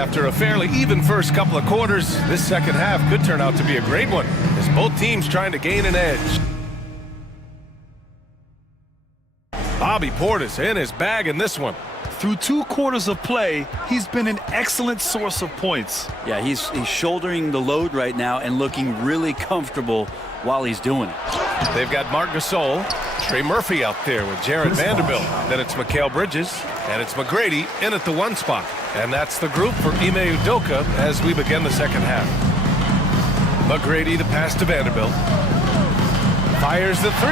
after a fairly even first couple of quarters, this second half could turn out to be a great one, as both teams trying to gain an edge. Bobby Portis in his bag in this one. Through 2 quarters of play, he's been an excellent source of points. Yeah, he's shouldering the load right now and looking really comfortable while he's doing it. They've got Marc Gasol, Trey Murphy out there with Jared Vanderbilt. Then it's Mikal Bridges, and it's McGrady in at the 1 spot. And that's the group for Ime Udoka as we begin the second half. McGrady, the pass to Vanderbilt. Fires the 3.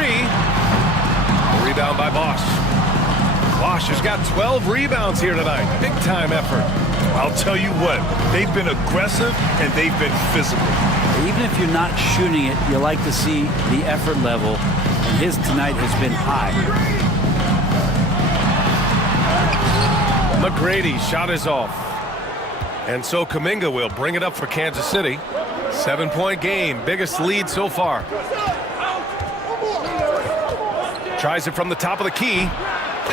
Rebound by Bosch. Bosch has got 12 rebounds here tonight. Big time effort. I'll tell you what, they've been aggressive and they've been physical. Even if you're not shooting it, you like to see the effort level, and his tonight has been high. McGrady shot is off. And so Kuminga will bring it up for Kansas City. 7-point game, biggest lead so far. Tries it from the top of the key,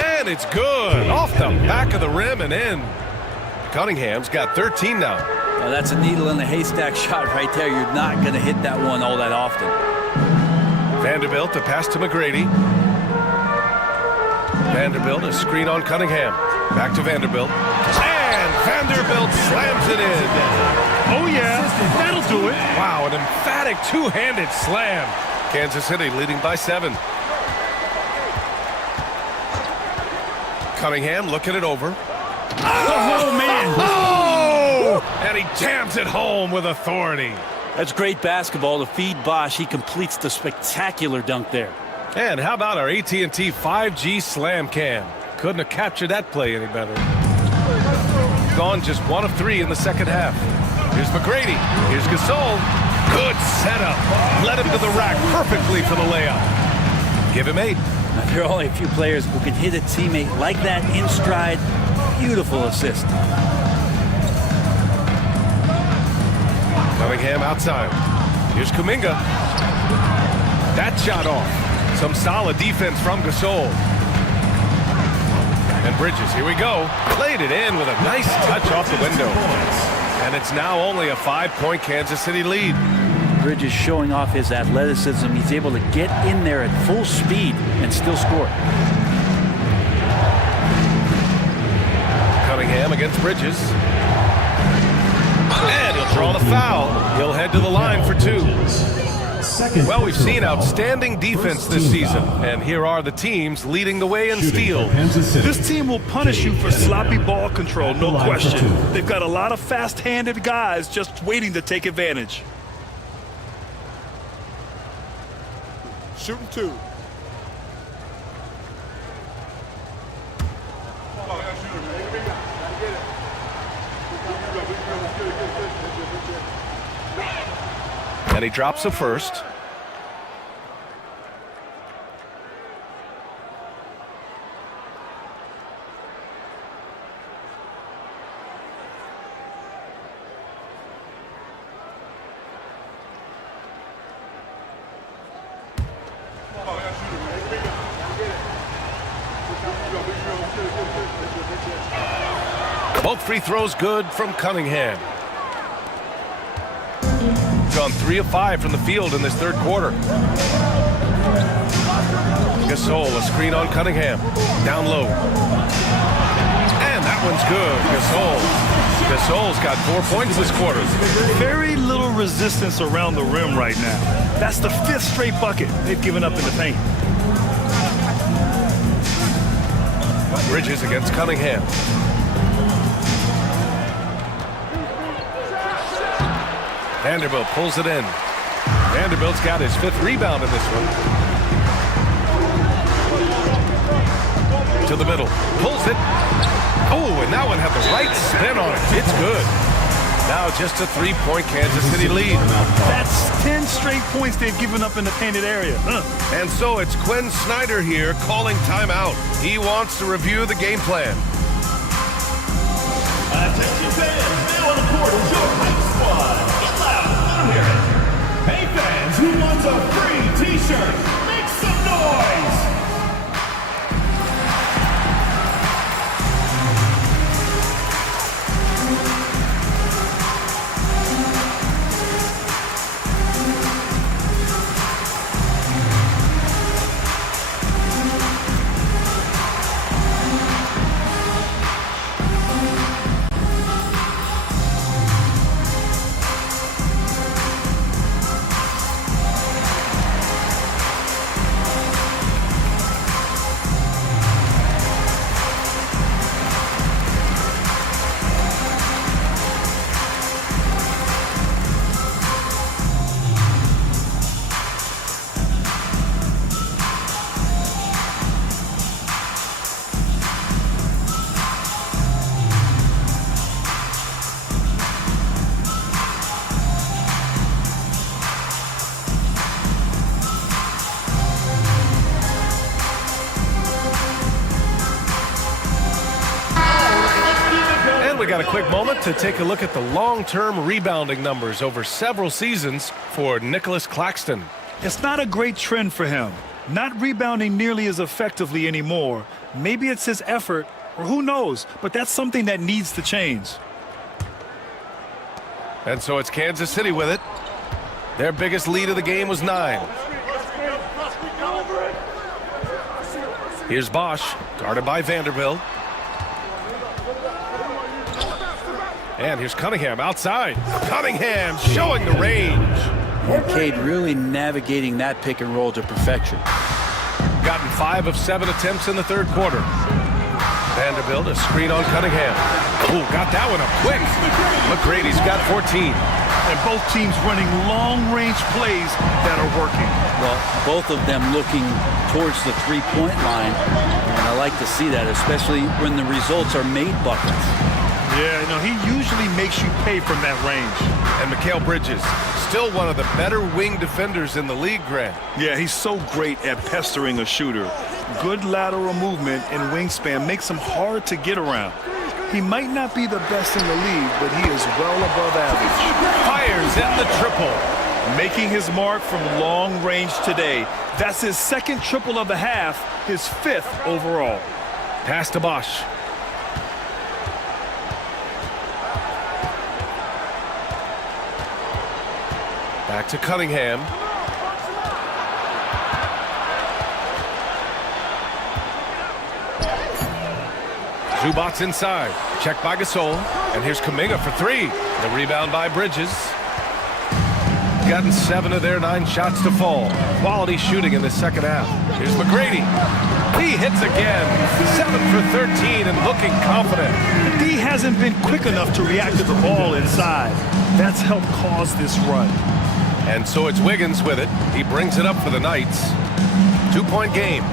and it's good. Off the back of the rim and in. Cunningham's got 13 now. Well, that's a needle in the haystack shot right there. You're not going to hit that one all that often. Vanderbilt, the pass to McGrady. Vanderbilt, a screen on Cunningham. Back to Vanderbilt. And Vanderbilt slams it in. Oh, yeah, that'll do it. Wow, an emphatic two-handed slam. Kansas City leading by 7. Cunningham looking it over. Oh, man. Oh! And he jams it home with authority. That's great basketball to feed Bosch. He completes the spectacular dunk there. And how about our AT&T 5G slam cam? Couldn't have captured that play any better. Gone just 1 of 3 in the second half. Here's McGrady. Here's Gasol. Good setup. Led him to the rack perfectly for the layup. Give him 8. Now, there are only a few players who can hit a teammate like that in stride. Beautiful assist. Cunningham outside. Here's Kuminga. That shot off. Some solid defense from Gasol. And Bridges, here we go. Played it in with a nice touch off the window. And it's now only a 5-point Kansas City lead. Bridges showing off his athleticism. He's able to get in there at full speed and still score. Cunningham against Bridges. And he'll draw the foul. He'll head to the line for 2. Well, we've seen outstanding defense this season, and here are the teams leading the way in steals. This team will punish you for sloppy ball control, no question. They've got a lot of fast-handed guys just waiting to take advantage. Shooting 2. And he drops the first. Both free throws good from Cunningham. Gone 3 of 5 from the field in this third quarter. Gasol, a screen on Cunningham. Down low. And that one's good. Gasol's got 4 points this quarter. Very little resistance around the rim right now. That's the 5th straight bucket they've given up in the paint. Bridges against Cunningham. Vanderbilt pulls it in. Vanderbilt's got his 5th rebound in this one. To the middle. Pulls it. Oh, and that one had the right spin on it. It's good. Now just a 3-point Kansas City lead. That's 10 straight points they've given up in the painted area. And so it's Quinn Snyder here calling timeout. He wants to review the game plan. Attention fans, now on the court is your hype squad. Get loud, let 'em hear it. Hey fans, who wants a free t-shirt? Make some noise! we got a quick moment to take a look at the long-term rebounding numbers over several seasons for Nicholas Claxton. It's not a great trend for him. Not rebounding nearly as effectively anymore. Maybe it's his effort, or who knows, but that's something that needs to change. And so it's Kansas City with it. Their biggest lead of the game was 9. Here's Bosch, guarded by Vanderbilt. And here's Cunningham outside. Cunningham showing the range. And Cade really navigating that pick and roll to perfection. Gotten 5 of 7 attempts in the third quarter. Vanderbilt, a screen on Cunningham. Ooh, got that one up quick. McGrady's got 14. And both teams running long-range plays that are working. Well, both of them looking towards the three-point line. And I like to see that, especially when the results are made buckets. Yeah, you know, he usually makes you pay from that range. And Mikal Bridges, still one of the better wing defenders in the league, Grant. Yeah, he's so great at pestering a shooter. Good lateral movement and wingspan makes him hard to get around. He might not be the best in the league, but he is well above average. Fires in the triple. Making his mark from long range today. That's his second triple of the half, his 5th overall. Pass to Bosch. Back to Cunningham. Zubac's inside. Checked by Gasol. And here's Kuminga for 3. The rebound by Bridges. Gotten 7 of their 9 shots to fall. Quality shooting in the second half. Here's McGrady. He hits again. 7 for 13 and looking confident. D hasn't been quick enough to react to the ball inside. That's helped cause this run. And so it's Wiggins with it. He brings it up for the Knights. 2-point game.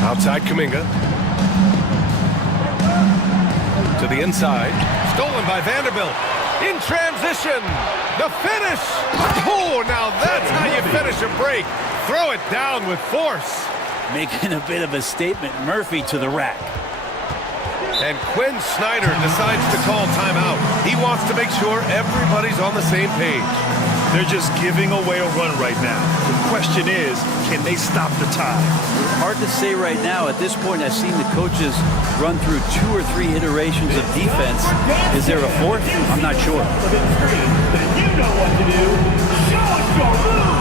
Outside Kuminga. To the inside. Stolen by Vanderbilt. In transition. The finish. Oh, now that's how you finish a break. Throw it down with force. Making a bit of a statement. Murphy to the rack. And Quinn Snyder decides to call timeout. He wants to make sure everybody's on the same page. They're just giving away a run right now. The question is, can they stop the tie? Hard to say right now. At this point, I've seen the coaches run through 2 or 3 iterations of defense. Is there a 4th? I'm not sure. Then you know what to do. Show us your move.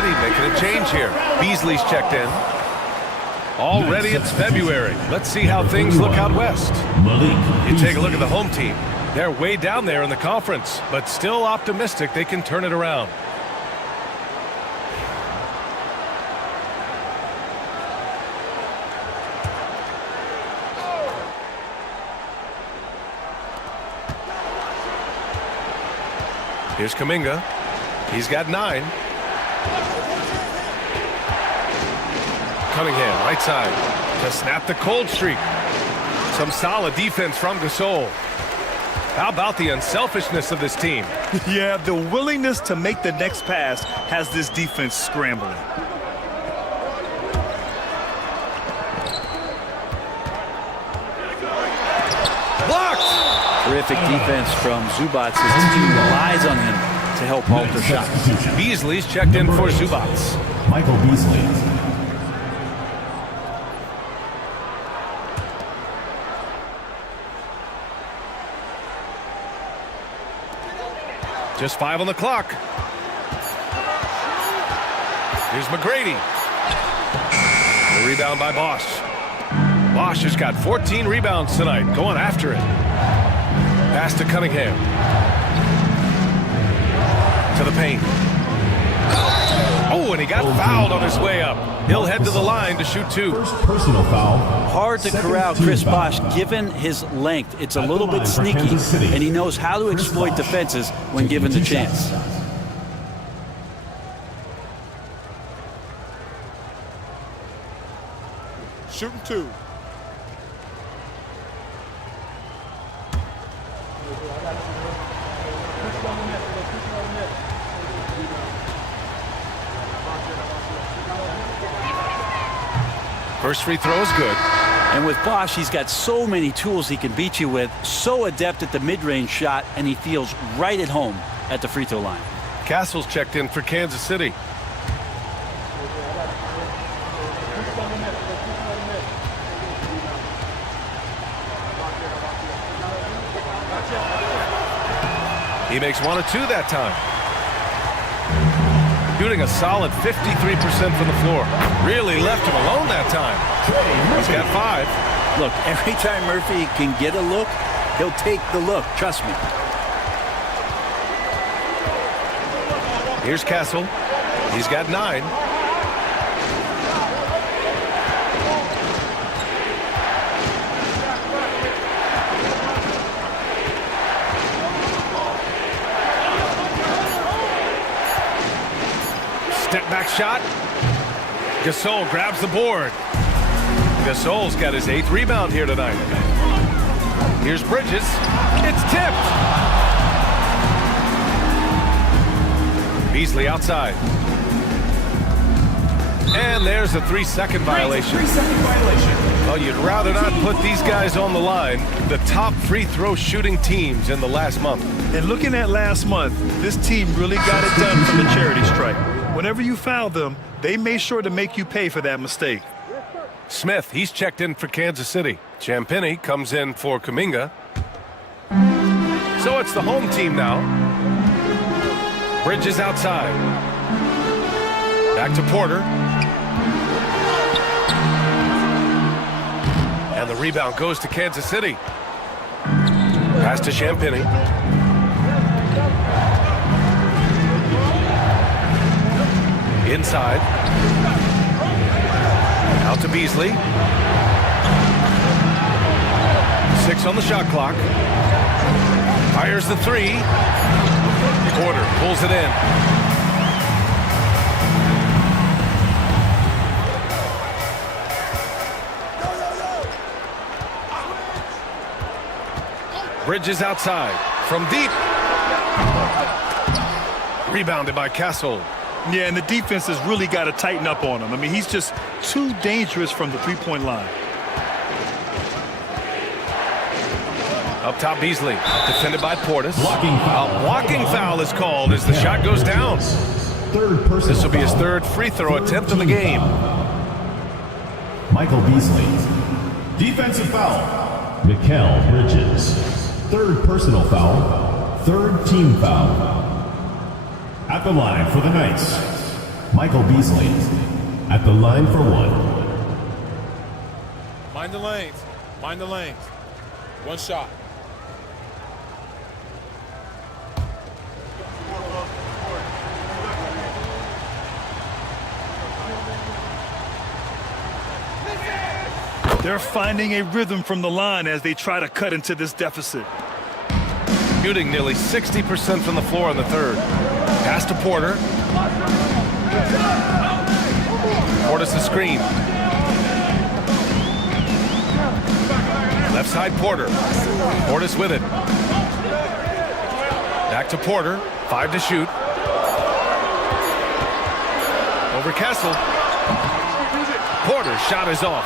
Making a change here. Beasley's checked in. Already it's February. Let's see how things look out west. You take a look at the home team. They're way down there in the conference, but still optimistic they can turn it around. Here's Kuminga. He's got 9. Cunningham, right side, to snap the cold streak. Some solid defense from Gasol. How about the unselfishness of this team? Yeah, the willingness to make the next pass has this defense scrambling. Blocked! Terrific defense from Zubac. His team relies on him to help alter shots. Beasley's checked in for Zubats. Michael Beasley. Just 5 on the clock. Here's McGrady. The rebound by Bosch. Bosch has got 14 rebounds tonight, going after it. Pass to Cunningham. To the paint. Oh, and he got fouled on his way up. He'll head to the line to shoot 2. First personal foul. Hard to corral Chris Bosch given his length. It's a little bit sneaky, and he knows how to exploit defenses when given the chance. Shooting 2. First free throw is good. And with Bosch, he's got so many tools he can beat you with, so adept at the mid-range shot, and he feels right at home at the free throw line. Castle's checked in for Kansas City. He makes 1 of 2 that time. Shooting a solid 53% from the floor. Really left him alone that time. He's got 5. Look, every time Murphy can get a look, he'll take the look. Trust me. Here's Castle. He's got 9. Step back shot. Gasol grabs the board. Gasol's got his 8th rebound here tonight. Here's Bridges. It's tipped. Beasley outside. And there's a 3-second violation. Oh, you'd rather not put these guys on the line. The top free throw shooting teams in the last month. And looking at last month, this team really got it done from the charity stripe. Whenever you foul them, they made sure to make you pay for that mistake. Smith, he's checked in for Kansas City. Champagny comes in for Kuminga. So it's the home team now. Bridges outside. Back to Porter. And the rebound goes to Kansas City. Pass to Champagny. Inside. Out to Beasley. 6 on the shot clock. Fires the 3. Porter pulls it in. Bridges outside. From deep. Rebounded by Castle. Yeah, and the defense has really got to tighten up on him. I mean, he's just too dangerous from the three-point line. Up top, Beasley. Defended by Portis. Blocking foul. A blocking foul is called as the shot goes down. Third personal This will be his foul. 3rd free throw attempt of the game. Michael Beasley. Defensive foul. Mikal Bridges. 3rd personal foul. 3rd team foul. At the line for the Knights, Michael Beasley. At the line for 1. Mind the lanes. Mind the lanes. 1 shot. They're finding a rhythm from the line as they try to cut into this deficit. Shooting nearly 60% from the floor in the 3rd. Pass to Porter. Portis the screen. Left side Porter. Portis with it. Back to Porter. 5 to shoot. Over Castle. Porter's shot is off.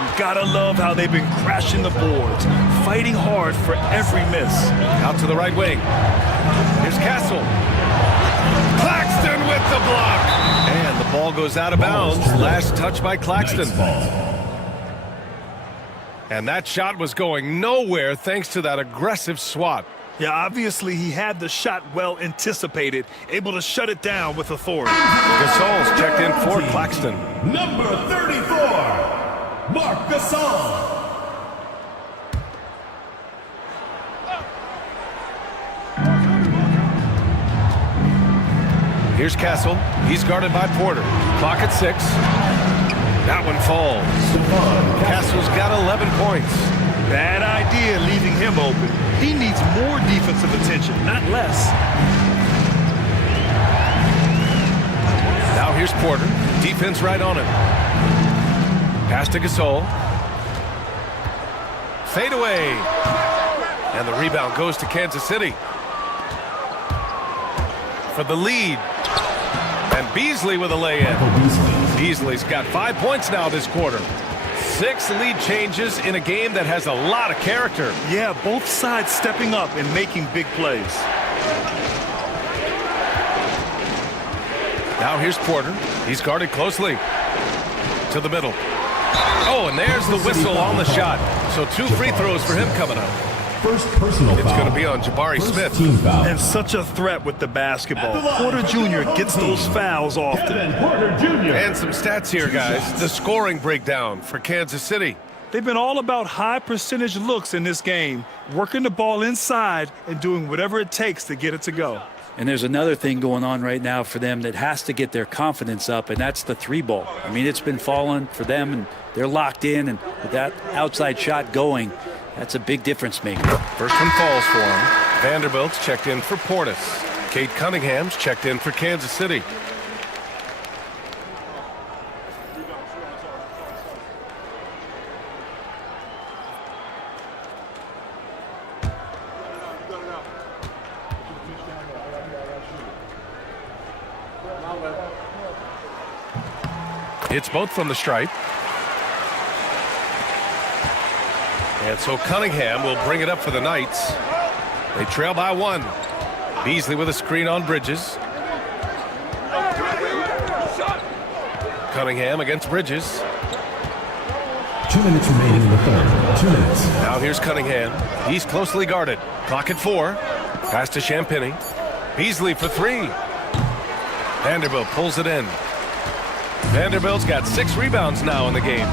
You gotta love how they've been crashing the boards, fighting hard for every miss. Out to the right wing. Here's Castle. Claxton with the block. And the ball goes out of bounds. Last touch by Claxton. And that shot was going nowhere thanks to that aggressive swat. Yeah, obviously he had the shot well anticipated, able to shut it down with authority. Gasol's checked in for Claxton. Number 34, Mark Gasol. Here's Castle. He's guarded by Porter. Clock at 6. That one falls. Castle's got 11 points. Bad idea leaving him open. He needs more defensive attention, not less. Now here's Porter. Defense right on him. Pass to Gasol. Fade away. And the rebound goes to Kansas City. For the lead. And Beasley with a lay-in. Beasley's got 5 points now this quarter. 6 lead changes in a game that has a lot of character. Yeah, both sides stepping up and making big plays. Now here's Porter. He's guarded closely. To the middle. Oh, and there's the whistle on the shot. So 2 free throws for him coming up. First personal foul. It's going to be on Jabari First Smith. Team foul. And such a threat with the basketball. Porter Jr. gets those fouls often. Porter Jr. And some stats here, guys. The scoring breakdown for Kansas City. They've been all about high percentage looks in this game, working the ball inside and doing whatever it takes to get it to go. And there's another thing going on right now for them that has to get their confidence up, and that's the 3-ball. I mean, it's been falling for them, and they're locked in, and with that outside shot going, that's a big difference maker. First one falls for him. Vanderbilt's checked in for Portis. Kate Cunningham's checked in for Kansas City. It's both from the stripe. And so Cunningham will bring it up for the Knights. They trail by 1. Beasley with a screen on Bridges. Cunningham against Bridges. 2 minutes remaining in the third. 2 minutes. Now here's Cunningham. He's closely guarded. Clock at 4. Pass to Champagny. Beasley for 3. Vanderbilt pulls it in. Vanderbilt's got 6 rebounds now in the game.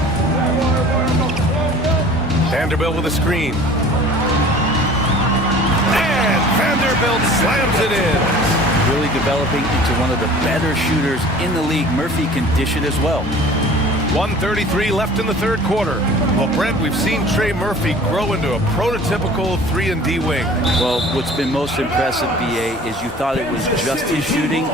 Vanderbilt with a screen. And Vanderbilt slams it in. Really developing into one of the better shooters in the league. Murphy can dish it as well. 1:33 left in the third quarter. Well, Brent, we've seen Trey Murphy grow into a prototypical 3-and-D wing. Well, what's been most impressive, BA, is you thought it was just his shooting.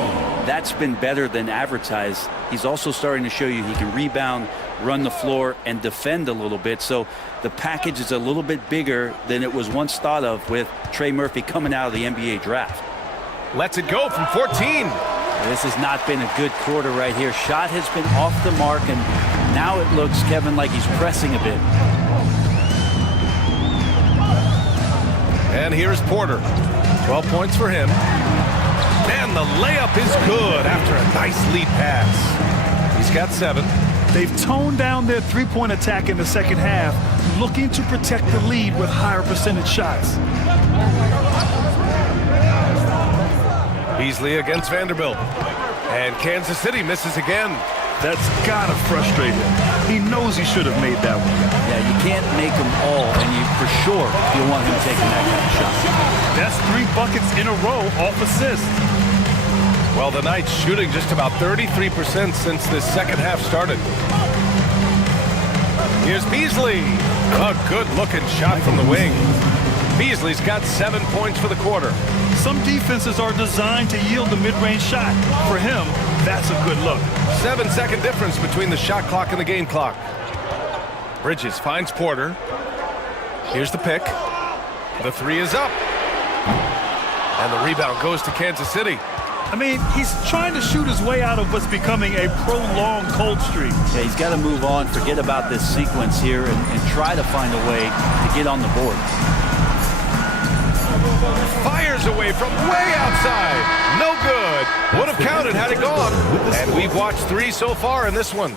That's been better than advertised. He's also starting to show you he can rebound, run the floor, and defend a little bit. So the package is a little bit bigger than it was once thought of with Trey Murphy coming out of the NBA draft. Lets it go from 14. This has not been a good quarter right here. Shot has been off the mark, and now it looks, Kevin, like he's pressing a bit. And here's Porter. 12 points for him. And the layup is good after a nice lead pass. He's got 7. They've toned down their three-point attack in the second half, looking to protect the lead with higher percentage shots. Beasley against Vanderbilt. And Kansas City misses again. That's gotta frustrate him. He knows he should have made that one. Yeah, you can't make them all, and you for sure you want him taking that kind of shot. That's 3 buckets in a row off assist. Well, the Knights shooting just about 33% since this second half started. Here's Beasley. A good-looking shot from the wing. Beasley's got 7 points for the quarter. Some defenses are designed to yield the mid-range shot. For him, that's a good look. 7-second difference between the shot clock and the game clock. Bridges finds Porter. Here's the pick. The 3 is up. And the rebound goes to Kansas City. I mean, he's trying to shoot his way out of what's becoming a prolonged cold streak. Yeah, he's got to move on, forget about this sequence here, and try to find a way to get on the board. Fires away from way outside. No good. Would have counted had it gone. And we've watched 3 so far in this one.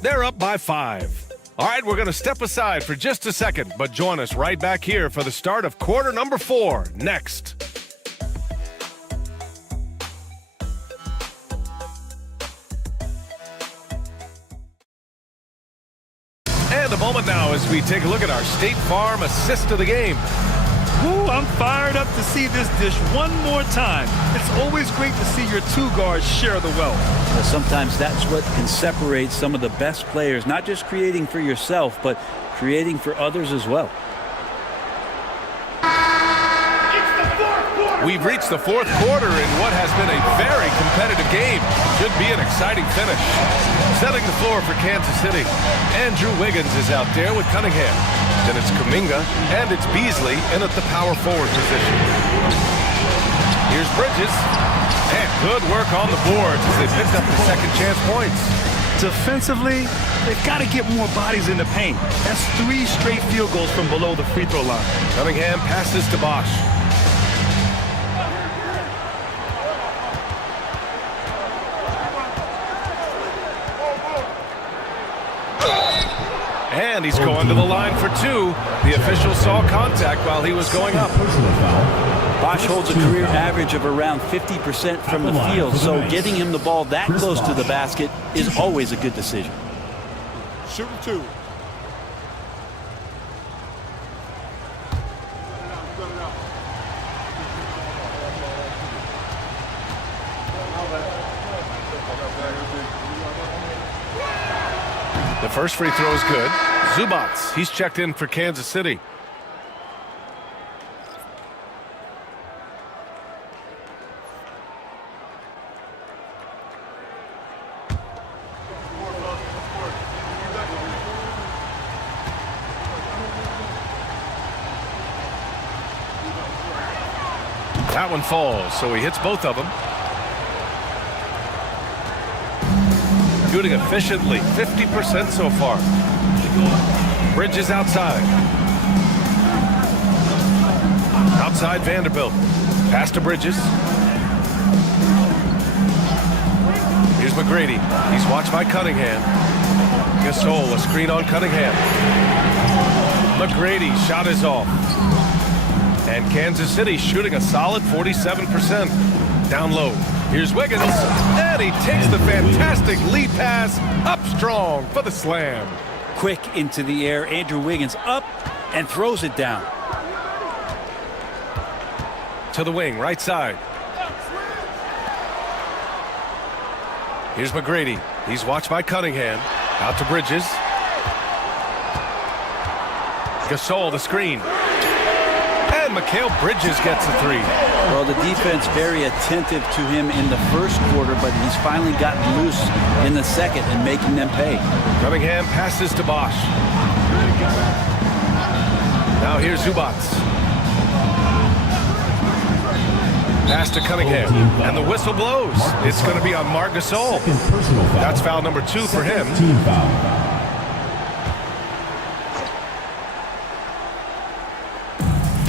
They're up by 5. All right, we're going to step aside for just a second, but join us right back here for the start of quarter number 4 next. And a moment now as we take a look at our State Farm assist of the game. Woo, I'm fired up to see this dish one more time. It's always great to see your 2 guards share the wealth. Well, sometimes that's what can separate some of the best players, not just creating for yourself, but creating for others as well. We've reached the 4th quarter in what has been a very competitive game. Should be an exciting finish. Setting the floor for Kansas City. Andrew Wiggins is out there with Cunningham. Then it's Kuminga, and it's Beasley in at the power forward position. Here's Bridges. And good work on the boards as they picked up the second chance points. Defensively, they've got to get more bodies in the paint. That's 3 straight field goals from below the free throw line. Cunningham passes to Bosch. And he's going to the line for 2. The official saw contact while he was going up. Bosch holds a career average of around 50% from the field, so getting him the ball that close to the basket is always a good decision. Shooting 2. The first free throw is good. Zubats, he's checked in for Kansas City. That one falls, so he hits both of them. Shooting efficiently, 50% so far. Bridges outside. Outside Vanderbilt. Pass to Bridges. Here's McGrady. He's watched by Cunningham. Gasol, a screen on Cunningham. McGrady, shot is off. And Kansas City shooting a solid 47%. Down low. Here's Wiggins, and he takes the fantastic lead pass up strong for the slam. Quick into the air, Andrew Wiggins up and throws it down. To the wing, right side. Here's McGrady. He's watched by Cunningham. Out to Bridges. Gasol, the screen. And Mikal Bridges gets a 3. Well, the defense very attentive to him in the first quarter, but he's finally gotten loose in the second and making them pay. Cunningham passes to Bosch. Now here's Zubats. Pass to Cunningham. And the whistle blows. It's going to be on Marc Gasol. That's foul number 2 for him. Team foul.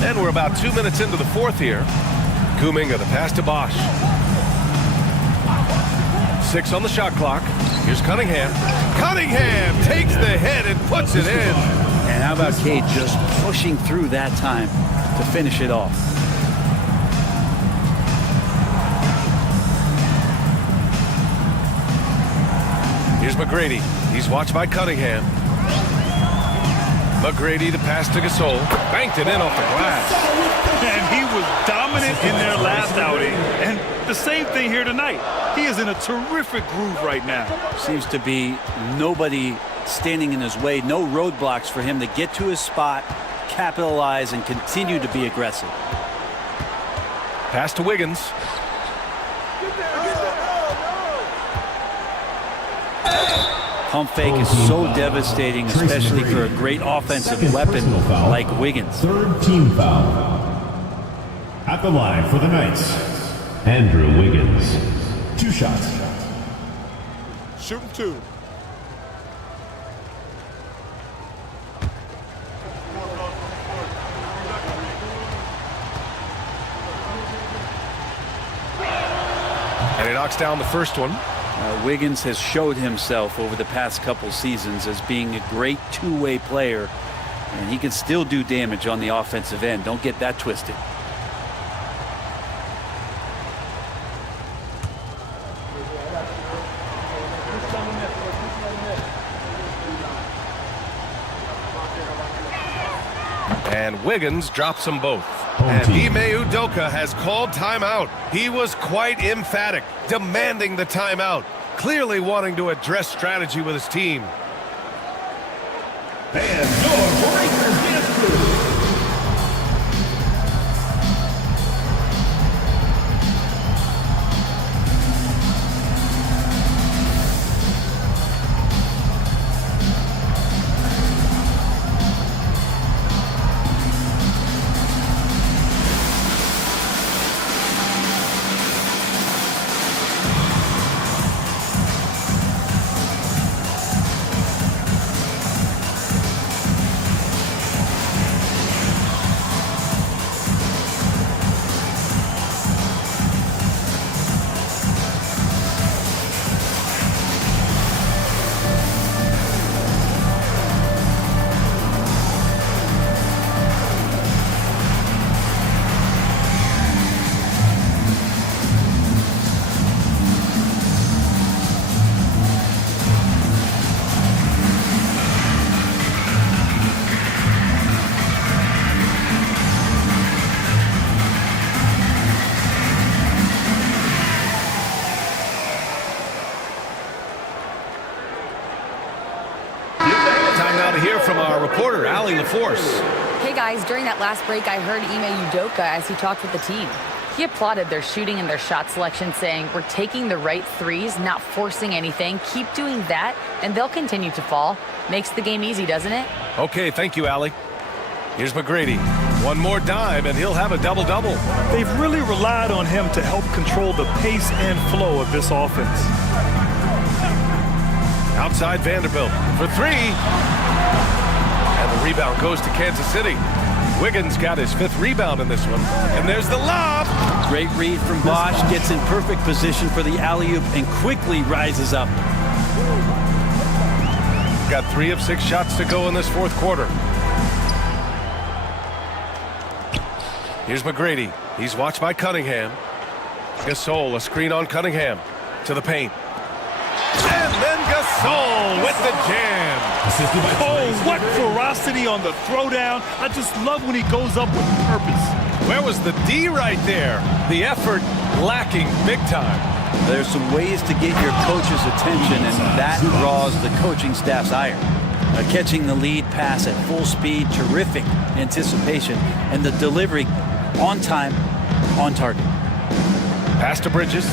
And we're about 2 minutes into the 4th here. Kuminga, the pass to Bosch. 6 on the shot clock. Here's Cunningham. Cunningham takes the hit and puts it in. And how about Cade just pushing through that time to finish it off? Here's McGrady. He's watched by Cunningham. McGrady, the pass to Gasol. Banked it in off the glass. And he was dominant in their last outing. And the same thing here tonight. He is in a terrific groove right now. Seems to be nobody standing in his way. No roadblocks for him to get to his spot, capitalize, and continue to be aggressive. Pass to Wiggins. Pump fake is so devastating, especially for a great offensive weapon like Wiggins. 3rd team foul. At the line for the Knights, Andrew Wiggins. 2 shots. Shooting 2. And he knocks down the first one. Wiggins has showed himself over the past couple seasons as being a great two-way player, and he can still do damage on the offensive end. Don't get that twisted. And Wiggins drops them both. Home And team. Ime Udoka has called timeout. He was quite emphatic, demanding the timeout, clearly wanting to address strategy with his team. And your Breakers dance crew. Time now to hear from our reporter, Allie LaForce. Hey guys, during that last break, I heard Ime Udoka as he talked with the team. He applauded their shooting and their shot selection, saying, "We're taking the right threes, not forcing anything. Keep doing that, and they'll continue to fall." Makes the game easy, doesn't it? Okay, thank you, Allie. Here's McGrady. One more dime, and he'll have a double-double. They've really relied on him to help control the pace and flow of this offense. Outside Vanderbilt for 3. And the rebound goes to Kansas City. Wiggins got his 5th rebound in this one. And there's the lob. Great read from Bosch, gets in perfect position for the alley-oop and quickly rises up. Got 3 of 6 shots to go in this 4th quarter. Here's McGrady. He's watched by Cunningham. Gasol, a screen on Cunningham. To the paint. And then Gasol with the jam. Oh, what ferocity on the throwdown. I just love when he goes up with purpose. Where was the D right there? The effort lacking big time. There's some ways to get your coach's attention, and that draws the coaching staff's ire. Catching the lead pass at full speed, terrific anticipation, and the delivery on time, on target. Pass to Bridges.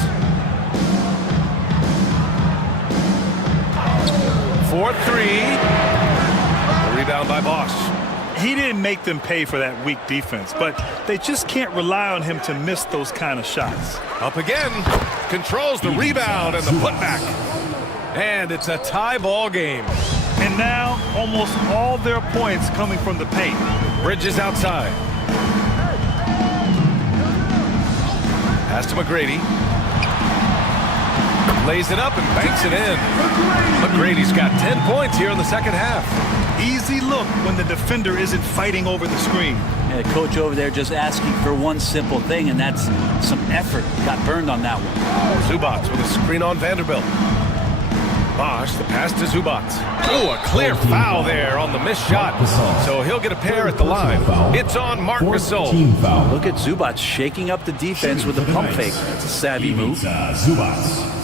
4-3. The rebound by Bosch. He didn't make them pay for that weak defense, but they just can't rely on him to miss those kind of shots. Up again. Controls the rebound and the putback. And it's a tie ball game. And now, almost all their points coming from the paint. Bridges outside. Pass to McGrady. Lays it up and banks it in. McGrady's got 10 points here in the second half. Easy look when the defender isn't fighting over the screen. And the coach over there just asking for one simple thing, and that's some effort. Got burned on that one. Zubac with a screen on Vanderbilt. Bosch, the pass to Zubac. Oh, a clear foul there on the missed shot. So he'll get a pair at the line. It's on Marc Gasol. Team foul. Look at Zubac shaking up the defense with a pump fake. It's a savvy move. Zubac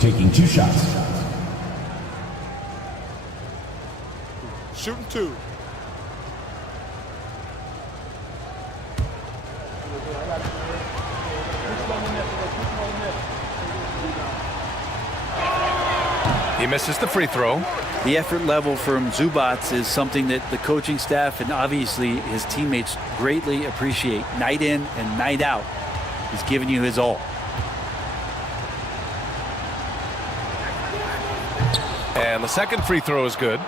taking 2 shots. Shooting 2. He misses the free throw. The effort level from Zubac is something that the coaching staff and obviously his teammates greatly appreciate. Night in and night out, he's giving you his all. And the second free throw is good.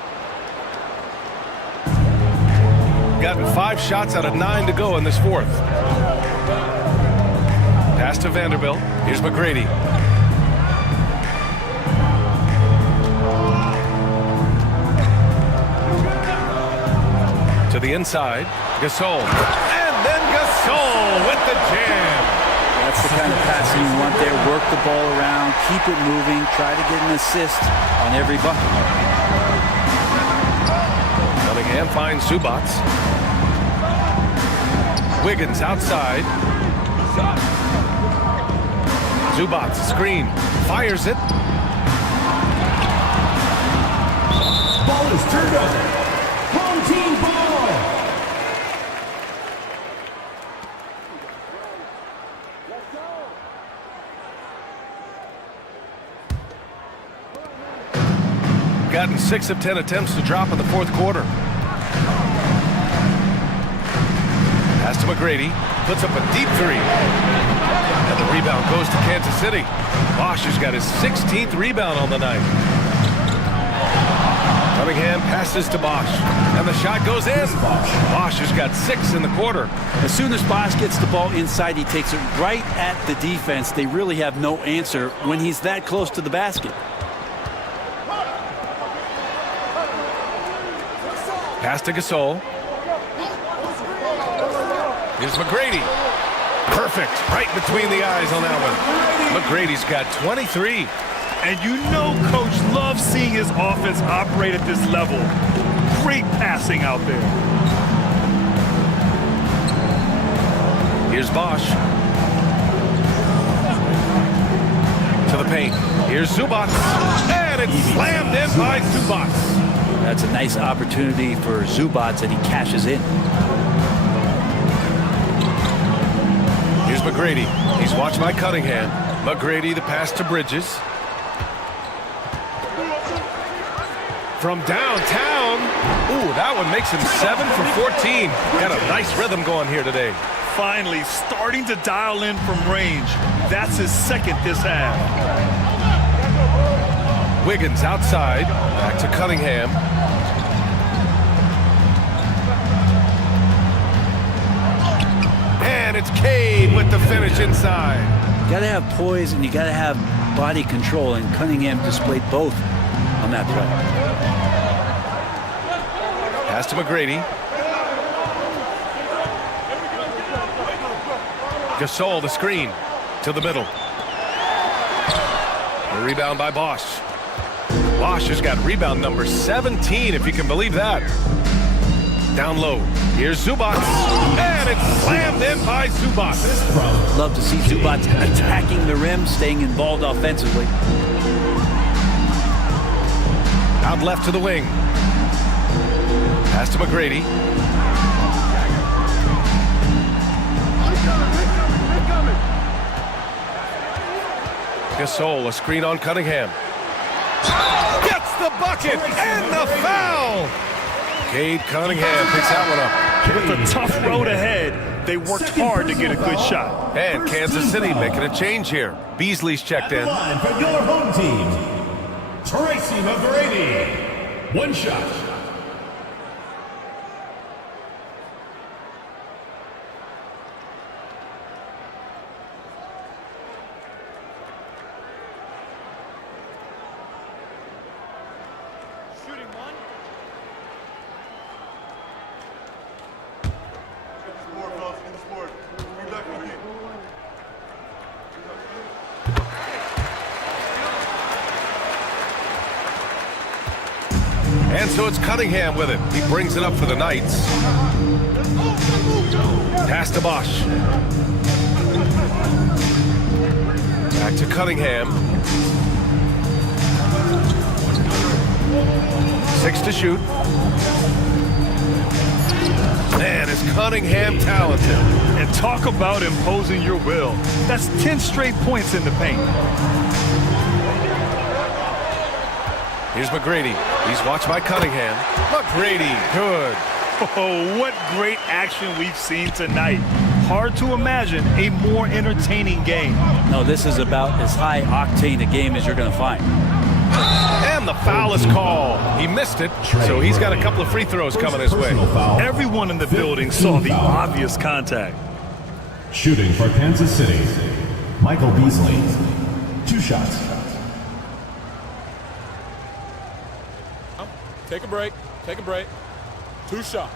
Gotten 5 shots out of 9 to go in this fourth. Pass to Vanderbilt. Here's McGrady. To the inside, Gasol. And then Gasol with the jam. That's the kind of passing you want there. Work the ball around, keep it moving, try to get an assist on every bucket. Cunningham finds Zubac. Wiggins outside. Zubac, screen, fires it. Ball is turned over. Home team ball. Gotten 6 of 10 attempts to drop in the fourth quarter. Pass to McGrady, puts up a deep 3. And the rebound goes to Kansas City. Bosch has got his 16th rebound on the night. Cunningham passes to Bosch, and the shot goes in. Bosch has got 6 in the quarter. As soon as Bosch gets the ball inside, he takes it right at the defense. They really have no answer when he's that close to the basket. Pass to Gasol. Here's McGrady. Perfect. Right between the eyes on that one. McGrady's got 23. And you know Coach loves seeing his offense operate at this level. Great passing out there. Here's Bosch. To the paint. Here's Zubac. And it's slammed in by Zubac. That's a nice opportunity for Zubac, and he cashes in. Here's McGrady. He's watched by Cunningham. McGrady, the pass to Bridges. From downtown. Ooh, that one makes him 7 for 14. Got a nice rhythm going here today. Finally starting to dial in from range. That's his second this half. Wiggins outside. Back to Cunningham. And it's Cade with the finish inside. You got to have poise and you got to have body control, and Cunningham displayed both on that play. Pass to McGrady. Gasol, the screen to the middle. The rebound by Bosch. Bosch has got rebound number 17, if you can believe that. Down low. Here's Zubac. And it's slammed in by Zubac. Love to see Zubac attacking the rim, staying involved offensively. Out left to the wing. Pass to McGrady. Gasol, a screen on Cunningham. Gets the bucket and the foul. Cade Cunningham picks that one up. With a tough road ahead, they worked hard to get a good shot. And Kansas City making a change here. Beasley's checked in. Line for your home team, Tracy McGrady. 1 shot. And so it's Cunningham with it. He brings it up for the Knights. Pass to Bosch. Back to Cunningham. 6 to shoot. Man, is Cunningham talented. And talk about imposing your will. That's 10 straight points in the paint. Here's McGrady. He's watched by Cunningham. McGrady, good. Oh, what great action we've seen tonight. Hard to imagine a more entertaining game. No, this is about as high octane a game as you're going to find. And And the foul is called. He missed it, so he's got a couple of free throws coming his way. Everyone in the building saw the obvious contact. Shooting for Kansas City, Michael Beasley. 2 shots. Take a break. Take a break. 2 shots.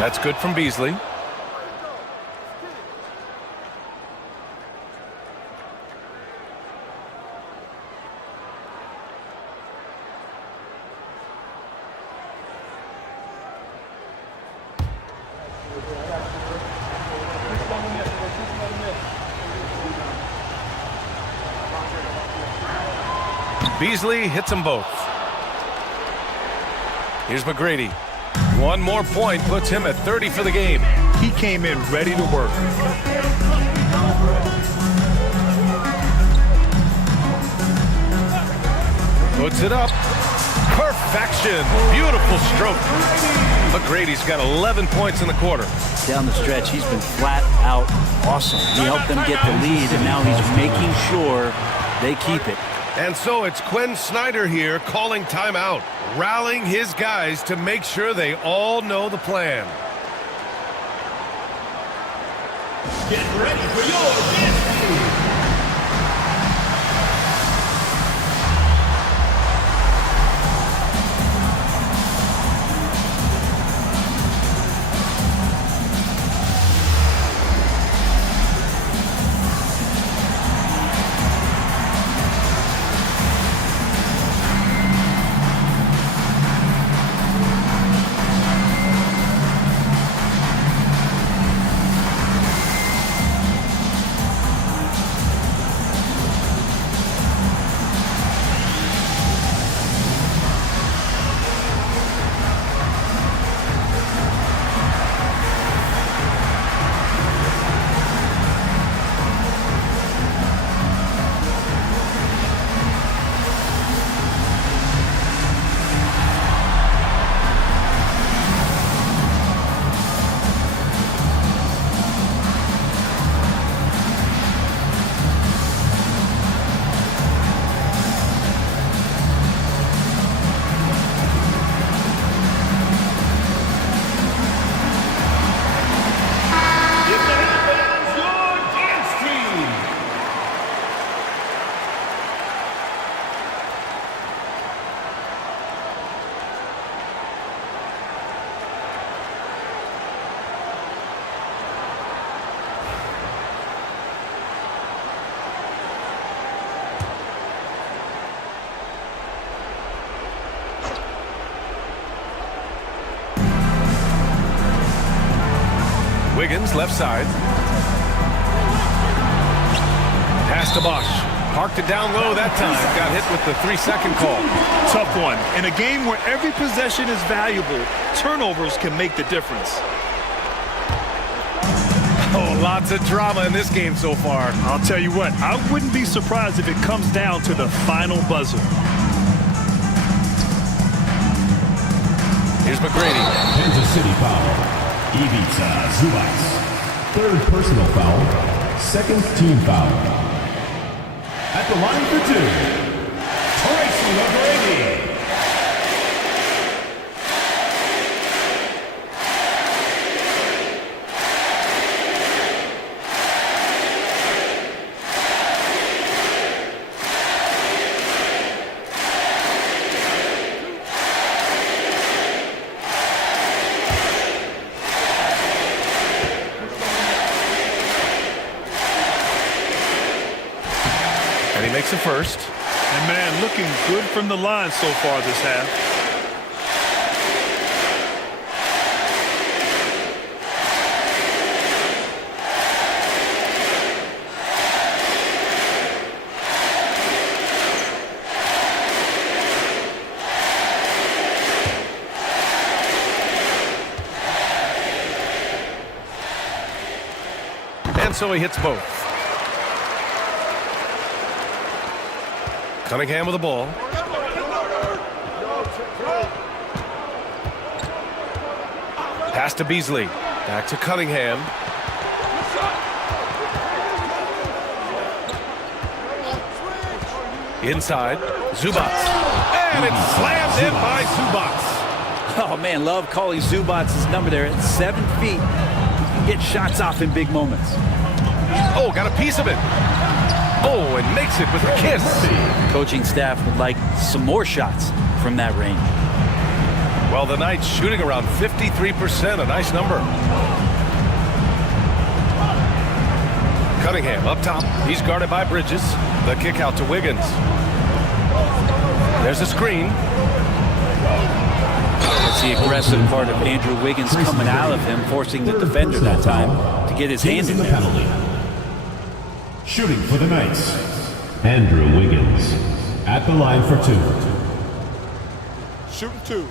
That's good from Beasley. Beasley hits them both. Here's McGrady. One more point puts him at 30 for the game. He came in ready to work. Puts it up. Perfection. Beautiful stroke. McGrady's got 11 points in the quarter. Down the stretch, he's been flat out awesome. He helped them get the lead, and now he's making sure they keep it. And so it's Quinn Snyder here calling timeout, rallying his guys to make sure they all know the plan. Get ready for your dance move. Wiggins, left side. Pass to Bosch. Parked it down low that time. Got hit with the 3-second call. Tough one. In a game where every possession is valuable, turnovers can make the difference. Oh, lots of drama in this game so far. I'll tell you what, I wouldn't be surprised if it comes down to the final buzzer. Here's McGrady. Kansas City foul. Ivica Zubac. 3rd personal foul. 2nd team foul. At the line for 2, Tracy McGrady. And he makes a first. And man, looking good from the line so far this half. And so he hits both. Cunningham with the ball. Pass to Beasley. Back to Cunningham. Inside. Zubats. And it's slammed in by Zubats. Oh, man, love calling Zubats' number there. At 7 feet, he can get shots off in big moments. Oh, got a piece of it. Oh, and makes it with a kiss. Coaching staff would like some more shots from that range. Well, the Knights shooting around 53%, a nice number. Cunningham up top. He's guarded by Bridges. The kick out to Wiggins. There's a screen. It's the aggressive part of Andrew Wiggins coming out of him, forcing the defender that time to get his hand in there. Penalty. Shooting for the Knights, Andrew Wiggins at the line for 2. Shooting 2.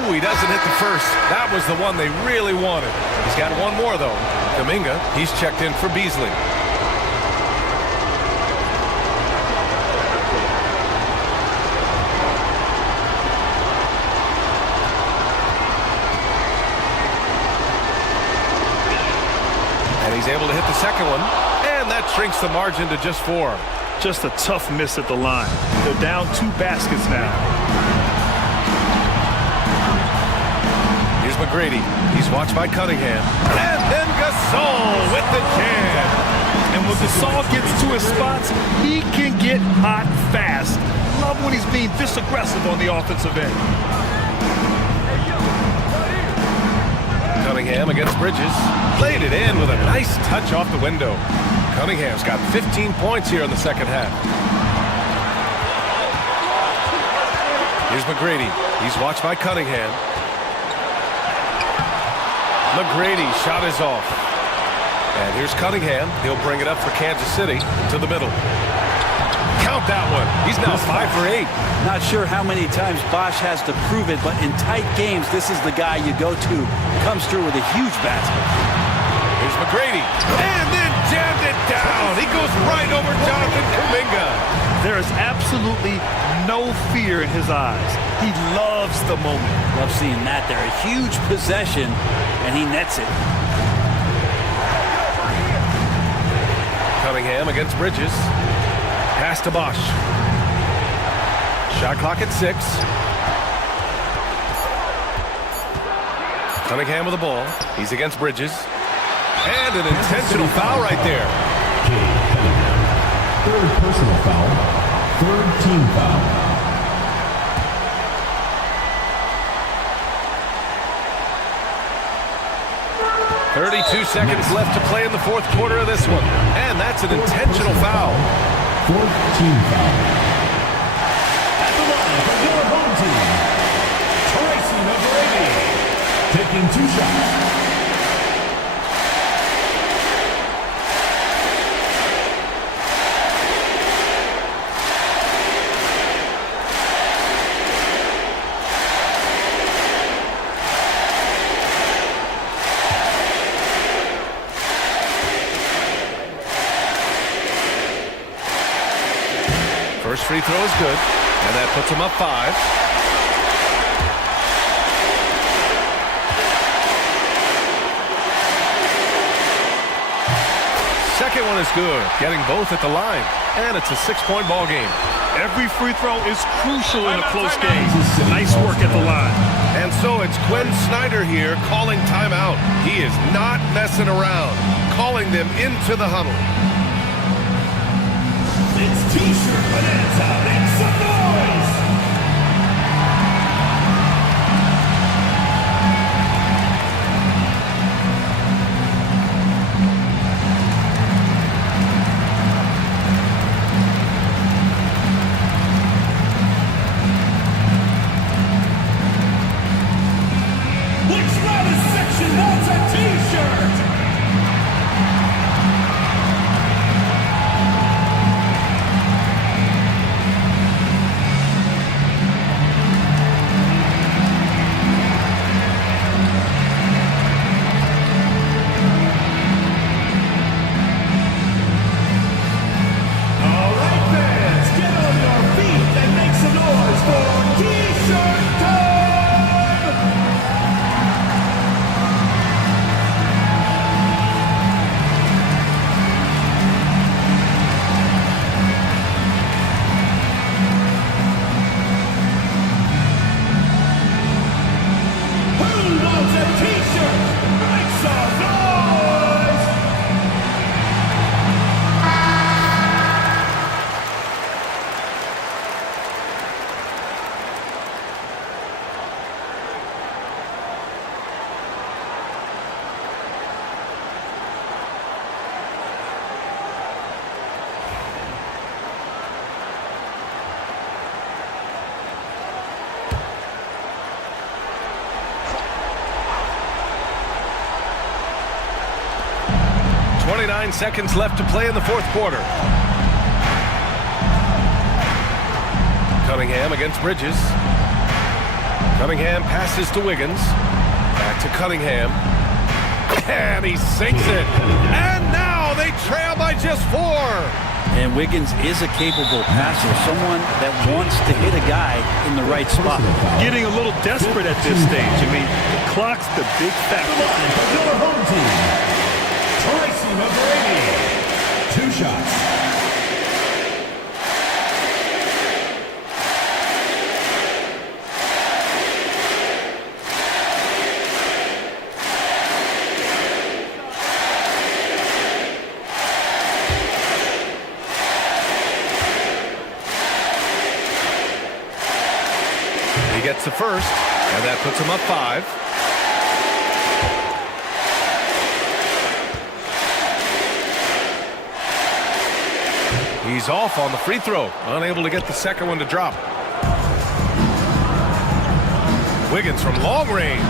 Oh, he doesn't hit the first. That was the one they really wanted. He's got one more, though. Kuminga, he's checked in for Beasley. And he's able to hit the second one. And that shrinks the margin to just 4. Just a tough miss at the line. They're down 2 baskets now. Here's McGrady. He's watched by Cunningham. And then Gasol with the jam. And when Gasol gets to his spots, he can get hot fast. Love when he's being this aggressive on the offensive end. Cunningham against Bridges. Played it in with a nice touch off the window. Cunningham's got 15 points here in the second half. Here's McGrady. He's watched by Cunningham. McGrady shot is off. And here's Cunningham. He'll bring it up for Kansas City to the middle. Count that one. He's now 5 for 8. Not sure how many times Bosch has to prove it, but in tight games, this is the guy you go to. Comes through with a huge basket. Here's McGrady. And then jammed it down. He goes right over Jonathan Kuminga. There is absolutely no fear in his eyes. He loves the moment. Love seeing that there. A huge possession, and he nets it. Cunningham against Bridges. Pass to Bosch. Shot clock at 6. Cunningham with the ball. He's against Bridges. And an intentional foul right there. Cade Cunningham, 3rd personal foul, 3rd team foul. .32 seconds left to play in the 4th quarter of this one. And that's an intentional foul. 4th team foul. At the line for your home team, Tracy McGrady, taking 2 shots. First free throw is good, and that puts him up 5. Second one is good, getting both at the line, and it's a 6-point ball game. Every free throw is crucial in a close game. Nice work at the line. And so it's Quinn Snyder here calling timeout. He is not messing around, calling them into the huddle. It's T-shirt Bonanza. Make some noise! Which loudest section wants a T-shirt? 29 seconds left to play in the fourth quarter. Cunningham against Bridges. Cunningham passes to Wiggins. Back to Cunningham. And he sinks it. And now they trail by just 4. And Wiggins is a capable passer, someone that wants to hit a guy in the right spot. Getting a little desperate at this stage. I mean, the clock's the big factor. Your home team, Tracy McGrady. 2 shots. He gets the first, and that puts him up 5. He's off on the free throw, unable to get the second one to drop. Wiggins from long range.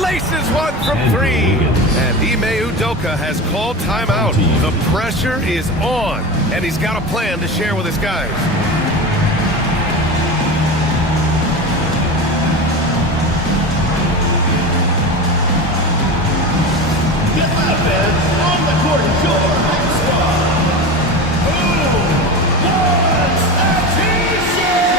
Laces one from 3. And Ime Udoka has called timeout. The pressure is on, and he's got a plan to share with his guys. On the court, your next squad. Who wants a t-shirt?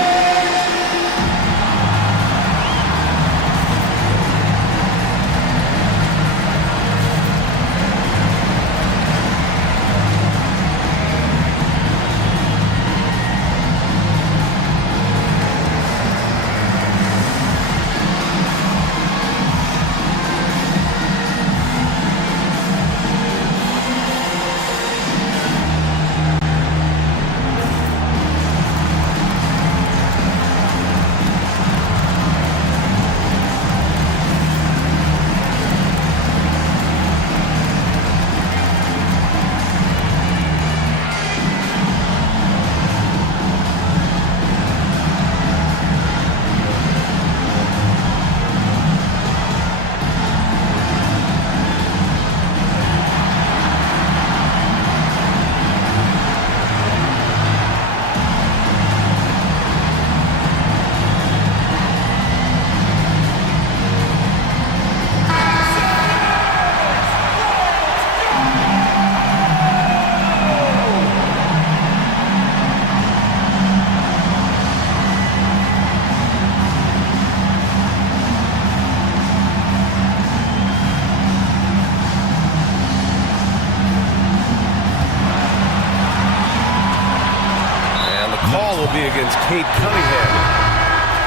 Against Cade Cunningham.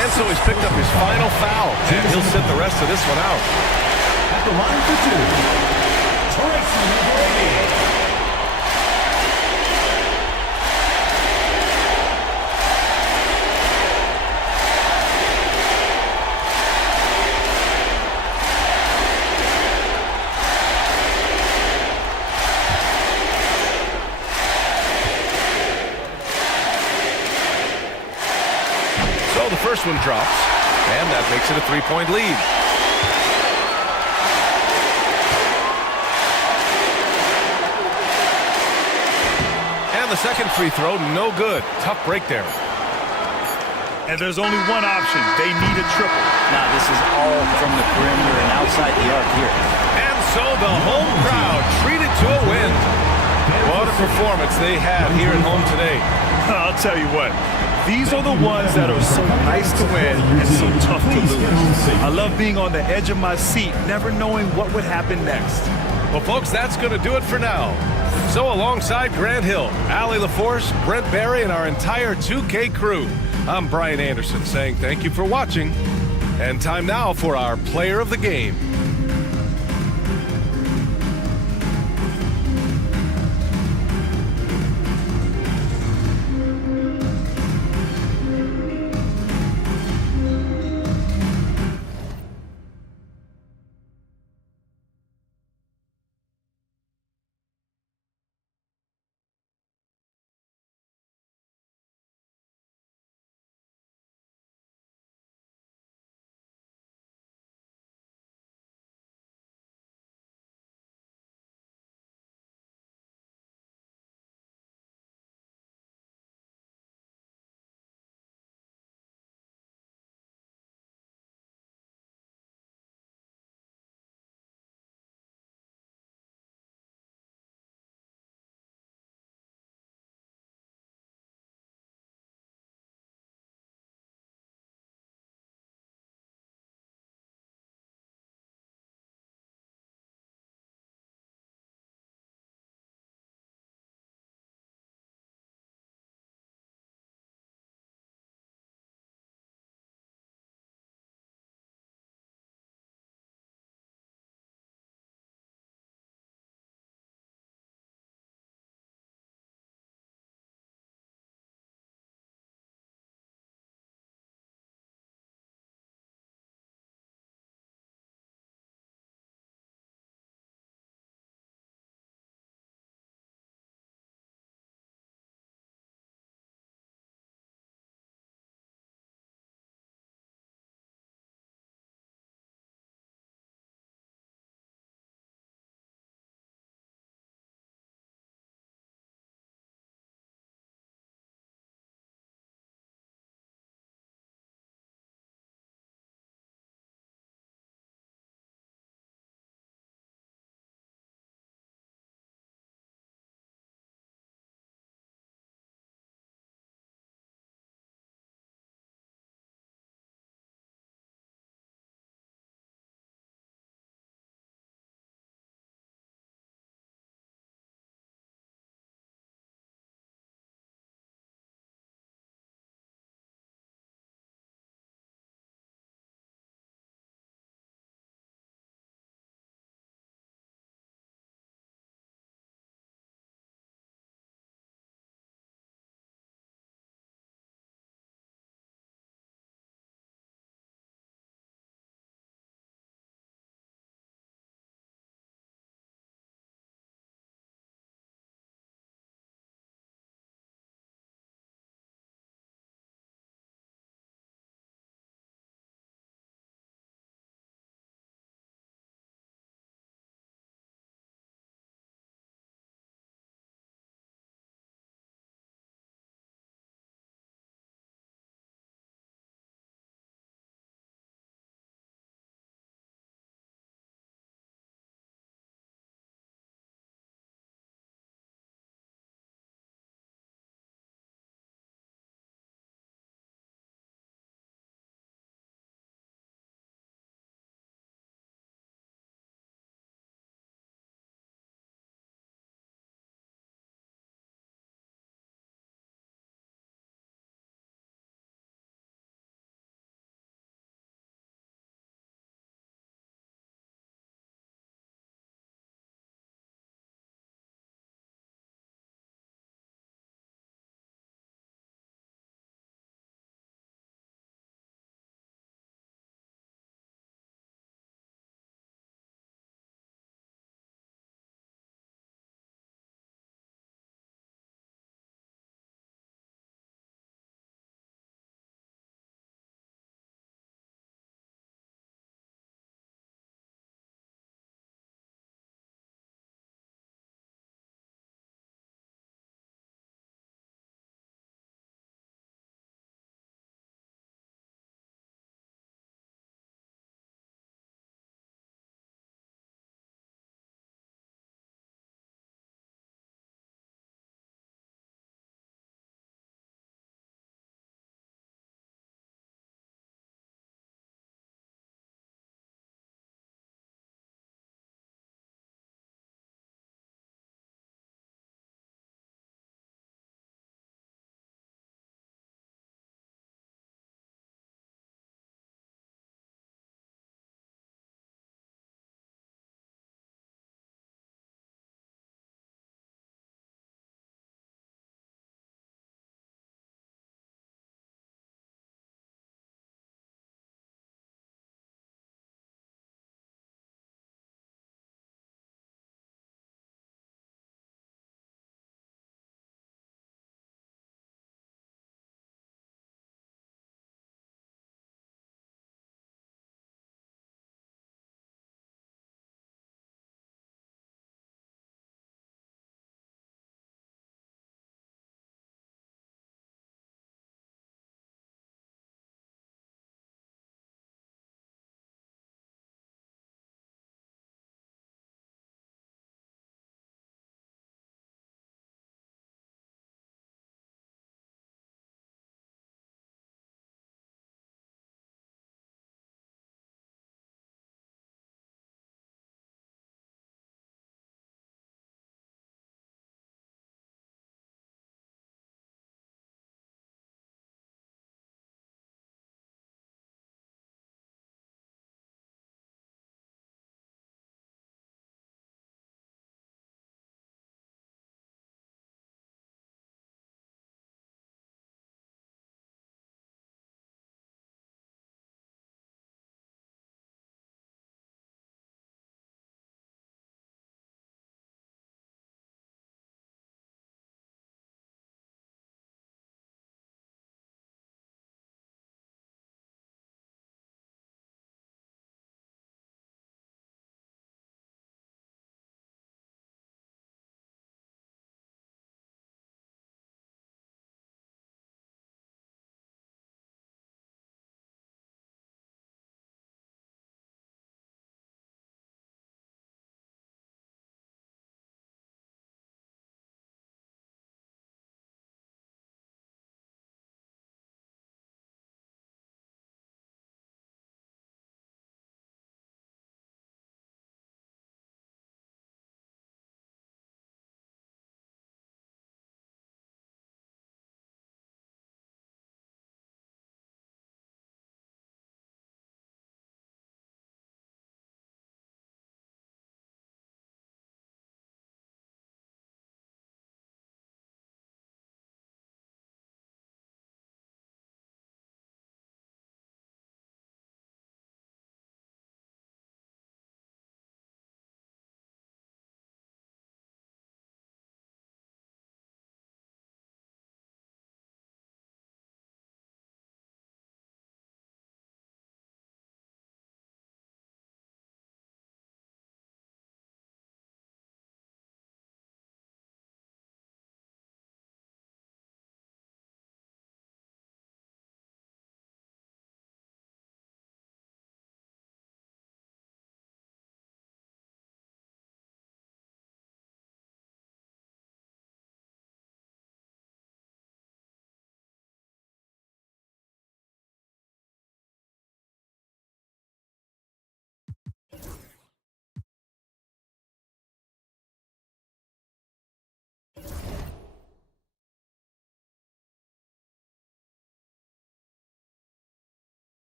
And so he's picked up his final foul, and he'll sit the rest of this one out. At the line for 2, Tracy McGrady. The first one drops, and that makes it a 3-point lead. And the second free throw, no good. Tough break there. And there's only one option. They need a triple. Now, this is all from the perimeter and outside the arc here. And so the home crowd treated to a win. What a performance they had here at home today. I'll tell you what. These are the ones that are so nice to win and so tough to lose. I love being on the edge of my seat, never knowing what would happen next. Well, folks, that's going to do it for now. So alongside Grant Hill, Allie LaForce, Brent Barry, and our entire 2K crew, I'm Brian Anderson saying thank you for watching. And time now for our player of the game.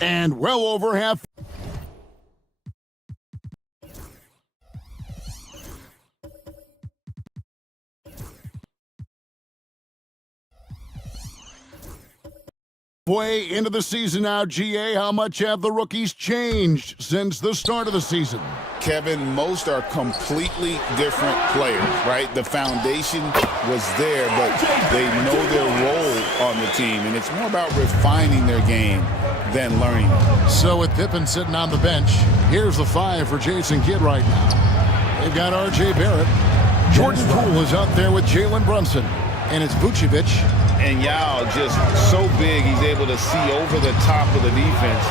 And well over half. Way into the season now, GA, how much have the rookies changed since the start of the season? Kevin, most are completely different players, right? The foundation was there, but they know their role on the team, and it's more about refining their game than learning it. So with Pippen sitting on the bench, here's the 5 for Jason Kidd right now. They've got R.J. Barrett. Jordan Poole is out there with Jalen Brunson, and it's Vucevic. And Yao just so big, he's able to see over the top of the defense,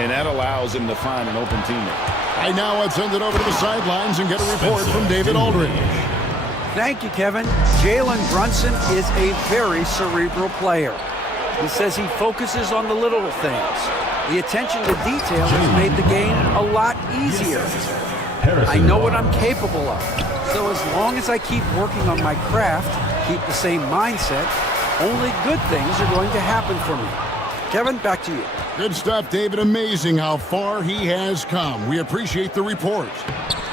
and that allows him to find an open teammate. Right now, let's send it over to the sidelines and get a report from David Aldridge. Thank you, Kevin. Jalen Brunson is a very cerebral player. He says he focuses on the little things. The attention to detail has made the game a lot easier. I know what I'm capable of. So as long as I keep working on my craft, keep the same mindset, only good things are going to happen for me. Kevin, back to you. Good stuff, David. Amazing how far he has come. We appreciate the report.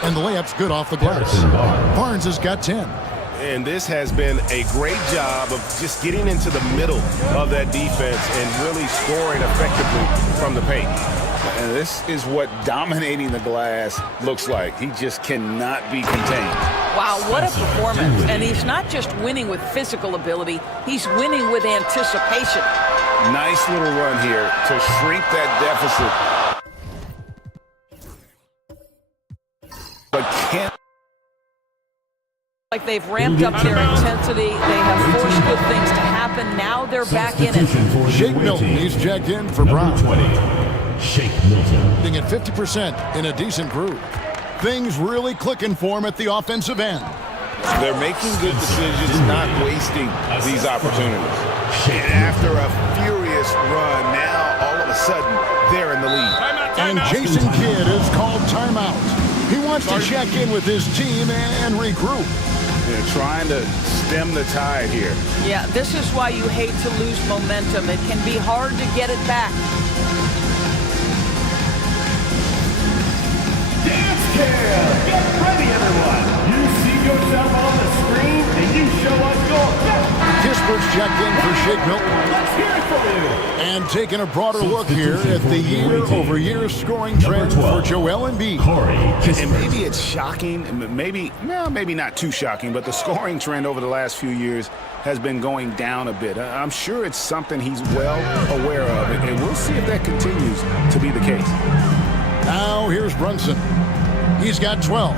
And the layup's good off the glass. Barnes has got 10. And this has been a great job of just getting into the middle of that defense and really scoring effectively from the paint. And this is what dominating the glass looks like. He just cannot be contained. Wow, what a performance. And he's not just winning with physical ability, he's winning with anticipation. Nice little run here to shrink that deficit. But can't. Like they've ramped up their intensity. They have forced good things to happen. Now they're back in it. Shake Milton, he's checked in for Brown. 20. Shake Milton. At 50% in a decent groove. Things really clicking for him at the offensive end. They're making good decisions, not wasting these opportunities. And after a furious run, now all of a sudden, they're in the lead. And Jason Kidd has called timeout. He wants to check in with his team and regroup. They're trying to stem the tide here. Yeah, this is why you hate to lose momentum. It can be hard to get it back. Dance Cam! Get ready, everyone! You see yourself on the screen, and you show us your best. Kiss experts checked in for Shake Milton. And taking a broader look here at the year-over-year scoring trend for Joel Embiid. And maybe it's shocking, maybe not too shocking, but the scoring trend over the last few years has been going down a bit. I'm sure it's something he's well aware of, and we'll see if that continues to be the case. Now here's Brunson. He's got 12.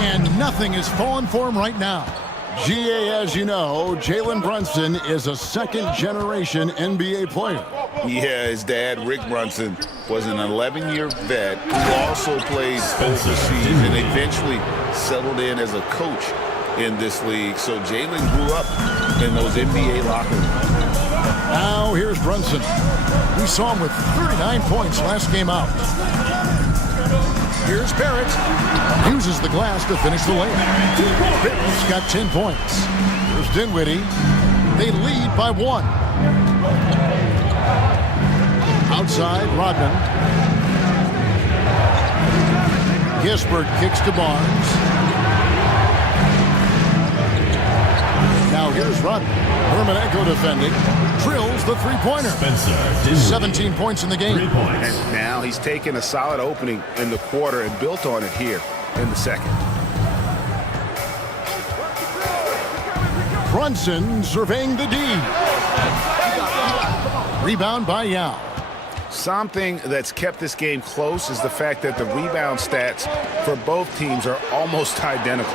And nothing is falling for him right now. GA, as you know, Jalen Brunson is a second-generation NBA player. Yeah, his dad, Rick Brunson, was an 11-year vet who also played overseas and eventually settled in as a coach in this league. So Jalen grew up in those NBA locker rooms. Now here's Brunson. We saw him with 39 points last game out. Here's Barrett. Uses the glass to finish the layup. Barrett's got 10 points. Here's Dinwiddie. They lead by 1. Outside, Rodman. Gisbert kicks to Barnes. Now here's Rodman. Hermanenko defending. Drills the three-pointer. 17 points in the game. And now he's taken a solid opening in the quarter and built on it here in the second. Brunson surveying the D. Rebound by Yao. Something that's kept this game close is the fact that the rebound stats for both teams are almost identical.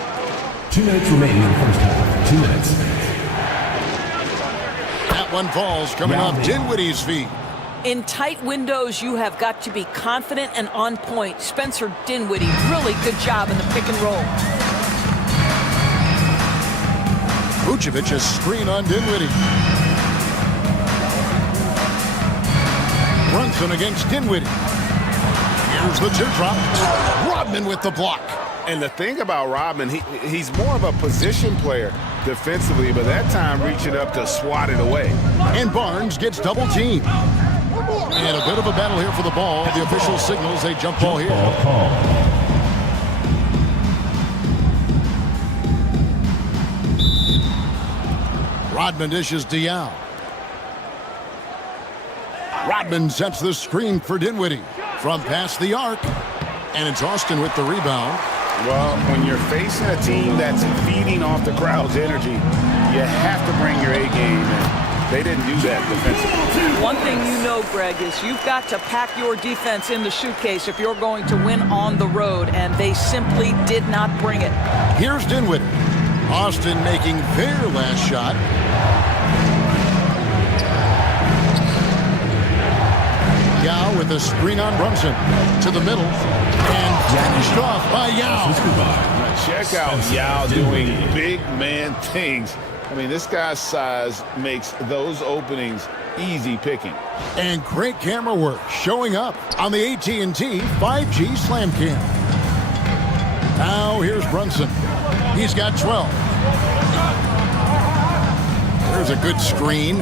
2 minutes remaining in the first half. 2 minutes. That one falls coming off Dinwiddie's feet. In tight windows, you have got to be confident and on point. Spencer Dinwiddie, really good job in the pick and roll. Vucevic's screen on Dinwiddie. Brunson against Dinwiddie. Here's the teardrop. Rodman with the block. And the thing about Rodman, he's more of a position player defensively, but that time reaching up to swat it away. And Barnes gets double teamed. And a bit of a battle here for the ball. The official signals a jump ball here. Rodman dishes Diao. Rodman sets the screen for Dinwiddie from past the arc. And it's Austin with the rebound. Well, when you're facing a team that's feeding off the crowd's energy, you have to bring your A game, and they didn't do that defensively. One thing you know, Greg, is you've got to pack your defense in the suitcase if you're going to win on the road, and they simply did not bring it. Here's Dinwiddie. Austin making their last shot. Yao with a screen on Brunson to the middle and finished off by Yao. Check out Yao doing big man things. I mean, this guy's size makes those openings easy picking. And great camera work showing up on the AT&T 5G Slam Cam. Now here's Brunson. He's got 12. There's a good screen.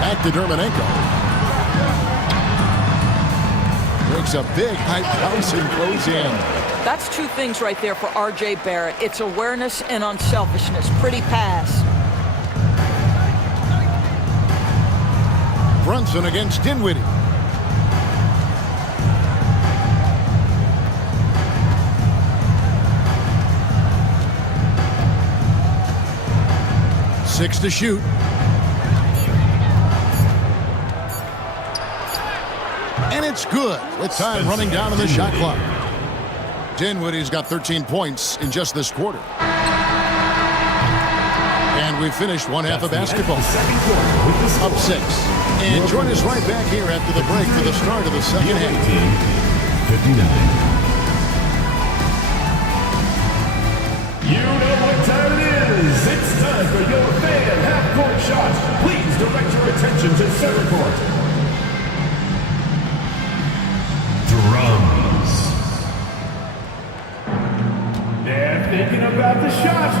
Back to Hermanenko. Makes a big high bounce and goes in. That's two things right there for R.J. Barrett. It's awareness and unselfishness. Pretty pass. Brunson against Dinwiddie. Six to shoot. And it's good with time running down on the shot clock. Dinwiddie's got 13 points in just this quarter. And we've finished one half of basketball. Up 6. And join us right back here after the break for the start of the second half. 59. You know what time it is. It's time for your fan half-court shot. Please direct your attention to center court. Drums. They're thinking about the shot.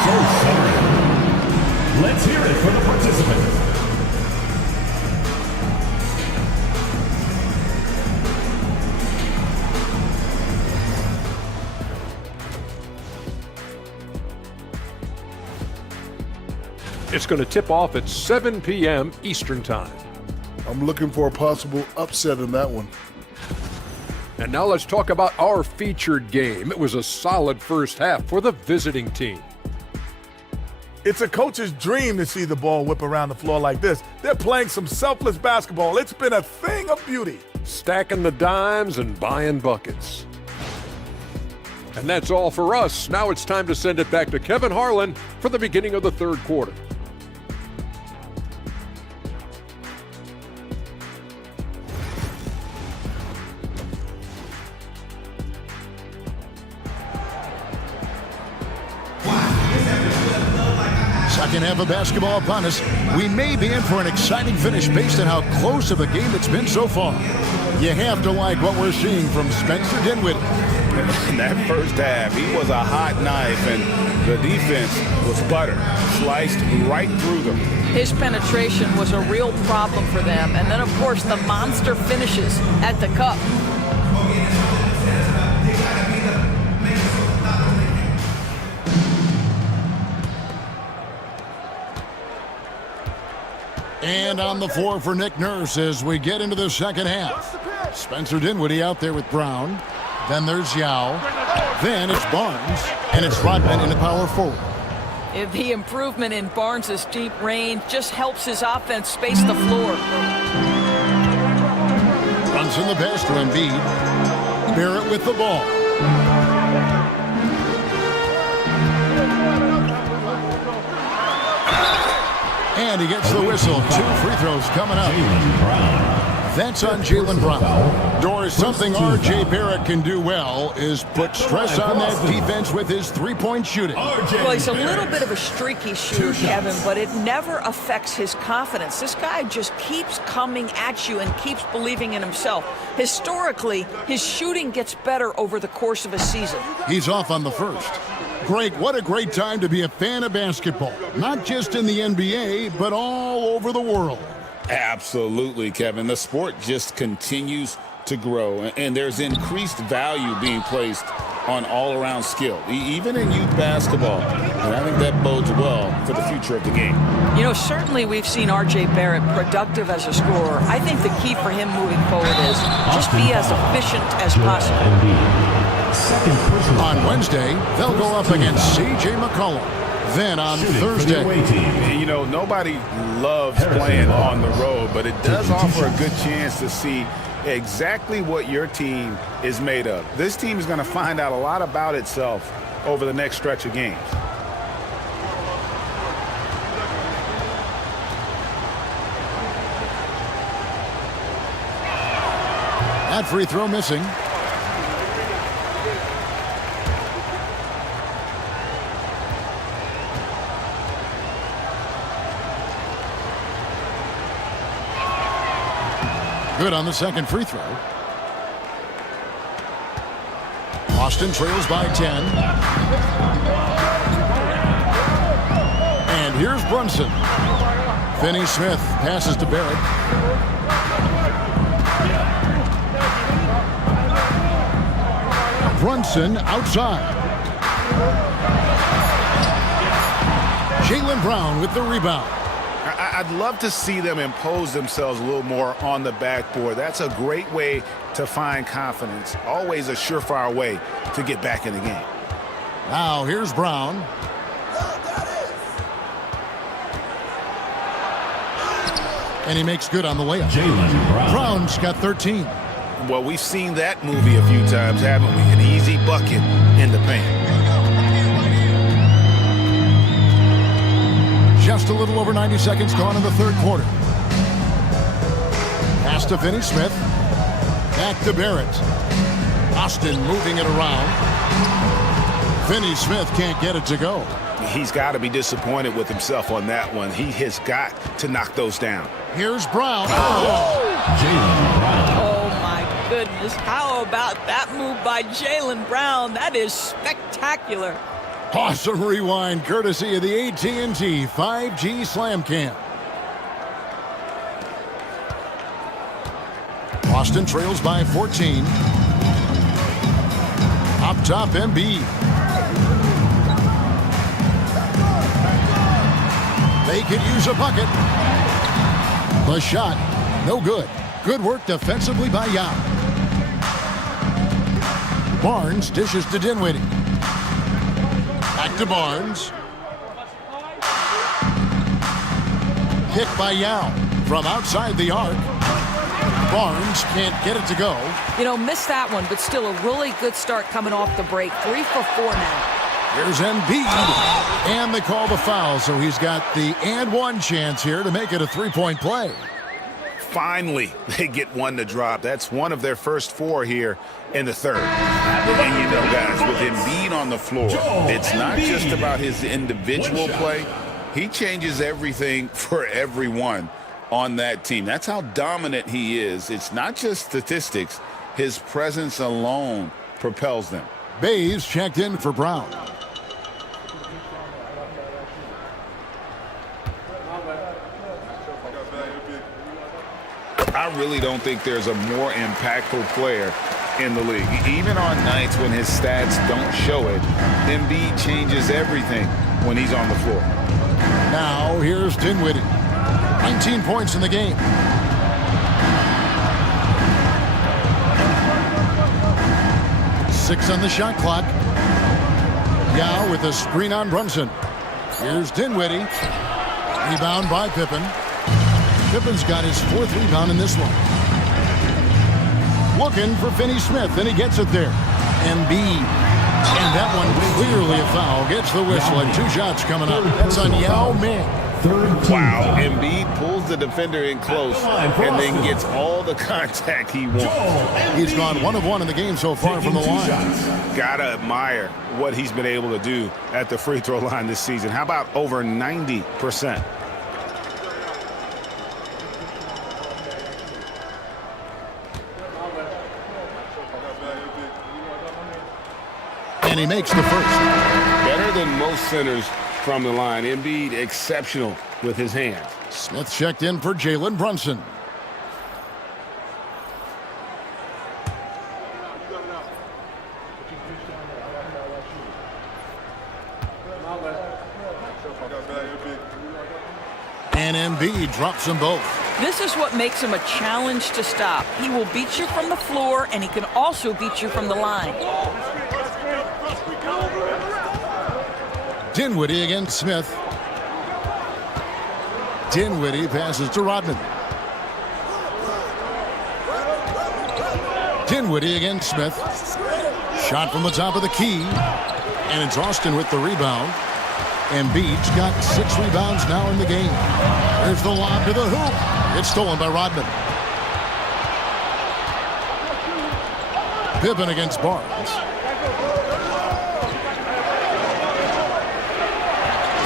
So sorry. Let's hear it for the participants. It's going to tip off at 7 p.m. Eastern Time. I'm looking for a possible upset in that one. And now let's talk about our featured game. It was a solid first half for the visiting team. It's a coach's dream to see the ball whip around the floor like this. They're playing some selfless basketball. It's been a thing of beauty. Stacking the dimes and buying buckets. And that's all for us. Now it's time to send it back to Kevin Harlan for the beginning of the third quarter. Second half of basketball upon us. We may be in for an exciting finish based on how close of a game it's been so far. You have to like what we're seeing from Spencer Dinwiddie. In that first half, he was a hot knife, and the defense was butter, sliced right through them. His penetration was a real problem for them. And then, of course, the monster finishes at the cup. And on the floor for Nick Nurse as we get into the second half. Spencer Dinwiddie out there with Brown. Then there's Yao. Then it's Barnes. And it's Rodman in the power forward. The improvement in Barnes' deep range just helps his offense space the floor. Runs in the pass to Embiid. Barrett with the ball. And he gets the whistle. 2 free throws coming up. That's on Jaylen Brown. Doris, something R.J. Barrett can do well is put stress on that defense with his three-point shooting. Well, he's a little bit of a streaky shooter, Kevin, but it never affects his confidence. This guy just keeps coming at you and keeps believing in himself. Historically, his shooting gets better over the course of a season. He's off on the first. Greg, what a great time to be a fan of basketball. Not just in the NBA, but all over the world. Absolutely, Kevin. The sport just continues to grow, and there's increased value being placed on all-around skill, even in youth basketball. And I think that bodes well for the future of the game. You know, certainly we've seen R.J. Barrett productive as a scorer. I think the key for him moving forward is just be as efficient as possible. On Wednesday, they'll go up against C.J. McCollum. Then on Thursday. You know, nobody loves playing on the road, but it does offer a good chance to see exactly what your team is made of. This team is going to find out a lot about itself over the next stretch of games. That free throw missing. Good on the second free throw. Austin trails by 10. And here's Brunson. Finney-Smith passes to Barrett. Brunson outside. Jaylen Brown with the rebound. I'd love to see them impose themselves a little more on the backboard. That's a great way to find confidence. Always a surefire way to get back in the game. Now here's Brown. And he makes good on the layup. Jaylen Brown. Brown's got 13. Well, we've seen that movie a few times, haven't we? An easy bucket in the paint. Just a little over 90 seconds gone in the third quarter. Pass to Finney-Smith. Back to Barrett. Austin moving it around. Finney-Smith can't get it to go. He's got to be disappointed with himself on that one. He has got to knock those down. Here's Brown. Jaylen Brown. Oh, my goodness. How about that move by Jaylen Brown? That is spectacular. Awesome rewind courtesy of the AT&T 5G Slam Cam. Austin trails by 14. Up top, Embiid. They could use a bucket. The shot, no good. Good work defensively by Yao. Barnes dishes to Dinwiddie. Back to Barnes. Kick by Yao from outside the arc. Barnes can't get it to go. You know, missed that one, but still a really good start coming off the break. 3 for 4 now. Here's Embiid. And they call the foul, so he's got the and one chance here to make it a three-point play. Finally, they get one to drop. That's one of their first 4 here in the third. And you know, guys, with Embiid on the floor, it's not just about his individual play. He changes everything for everyone on that team. That's how dominant he is. It's not just statistics. His presence alone propels them. Bays checked in for Brown. I really don't think there's a more impactful player in the league. Even on nights when his stats don't show it, Embiid changes everything when he's on the floor. Now here's Dinwiddie. 19 points in the game. Six on the shot clock. Yao with a screen on Brunson. Here's Dinwiddie. Rebound by Pippen. Pippen's got his 4th rebound in this one. Looking for Finney-Smith, and he gets it there. Embiid. And that one clearly a foul. Gets the whistle, and 2 shots coming up. That's on Yao Ming. Wow, Embiid pulls the defender in close and then gets all the contact he wants. He's gone 1 of 1 in the game so far from the line. Gotta admire what he's been able to do at the free throw line this season. How about over 90%? And he makes the first. Better than most centers from the line. Embiid exceptional with his hands. Smith checked in for Jalen Brunson. And Embiid drops them both. This is what makes him a challenge to stop. He will beat you from the floor, and he can also beat you from the line. Dinwiddie against Smith. Dinwiddie passes to Rodman. Dinwiddie against Smith. Shot from the top of the key. And it's Austin with the rebound. Embiid's got 6 rebounds now in the game. There's the lob to the hoop. It's stolen by Rodman. Pippen against Barnes.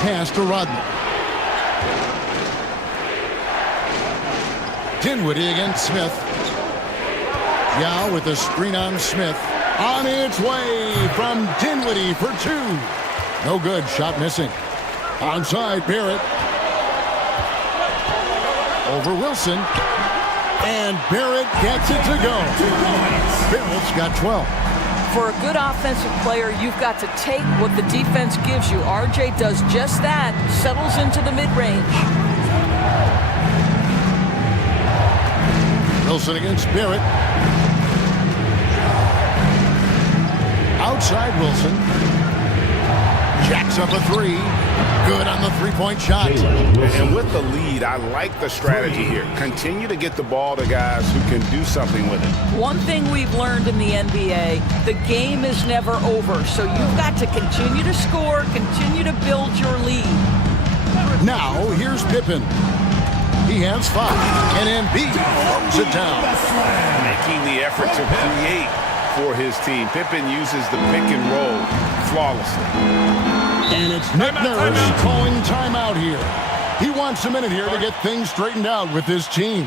Pass to Rodman. Dinwiddie against Smith. Yao with a screen on Smith. On its way from Dinwiddie for 2. No good. Shot missing. Onside, Barrett. Over Wilson. And Barrett gets it to go. Barrett's got 12. For a good offensive player, you've got to take what the defense gives you. RJ does just that, settles into the mid-range. Wilson against Barrett. Outside Wilson. Jacks up a 3. Good on the 3-point shot. And with the lead, I like the strategy here. Continue to get the ball to guys who can do something with it. One thing we've learned in the NBA, the game is never over. So you've got to continue to score, continue to build your lead. Now, here's Pippen. He has 5. And Embiid throws it down. Making the effort to create for his team. Pippen uses the pick and roll flawlessly. And it's Nick Nurse calling timeout here. He wants a minute here to get things straightened out with his team.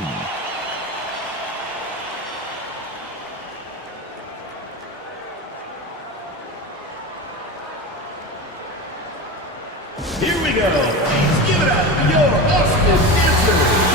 Here we go. Please give it up for your Austin dancers.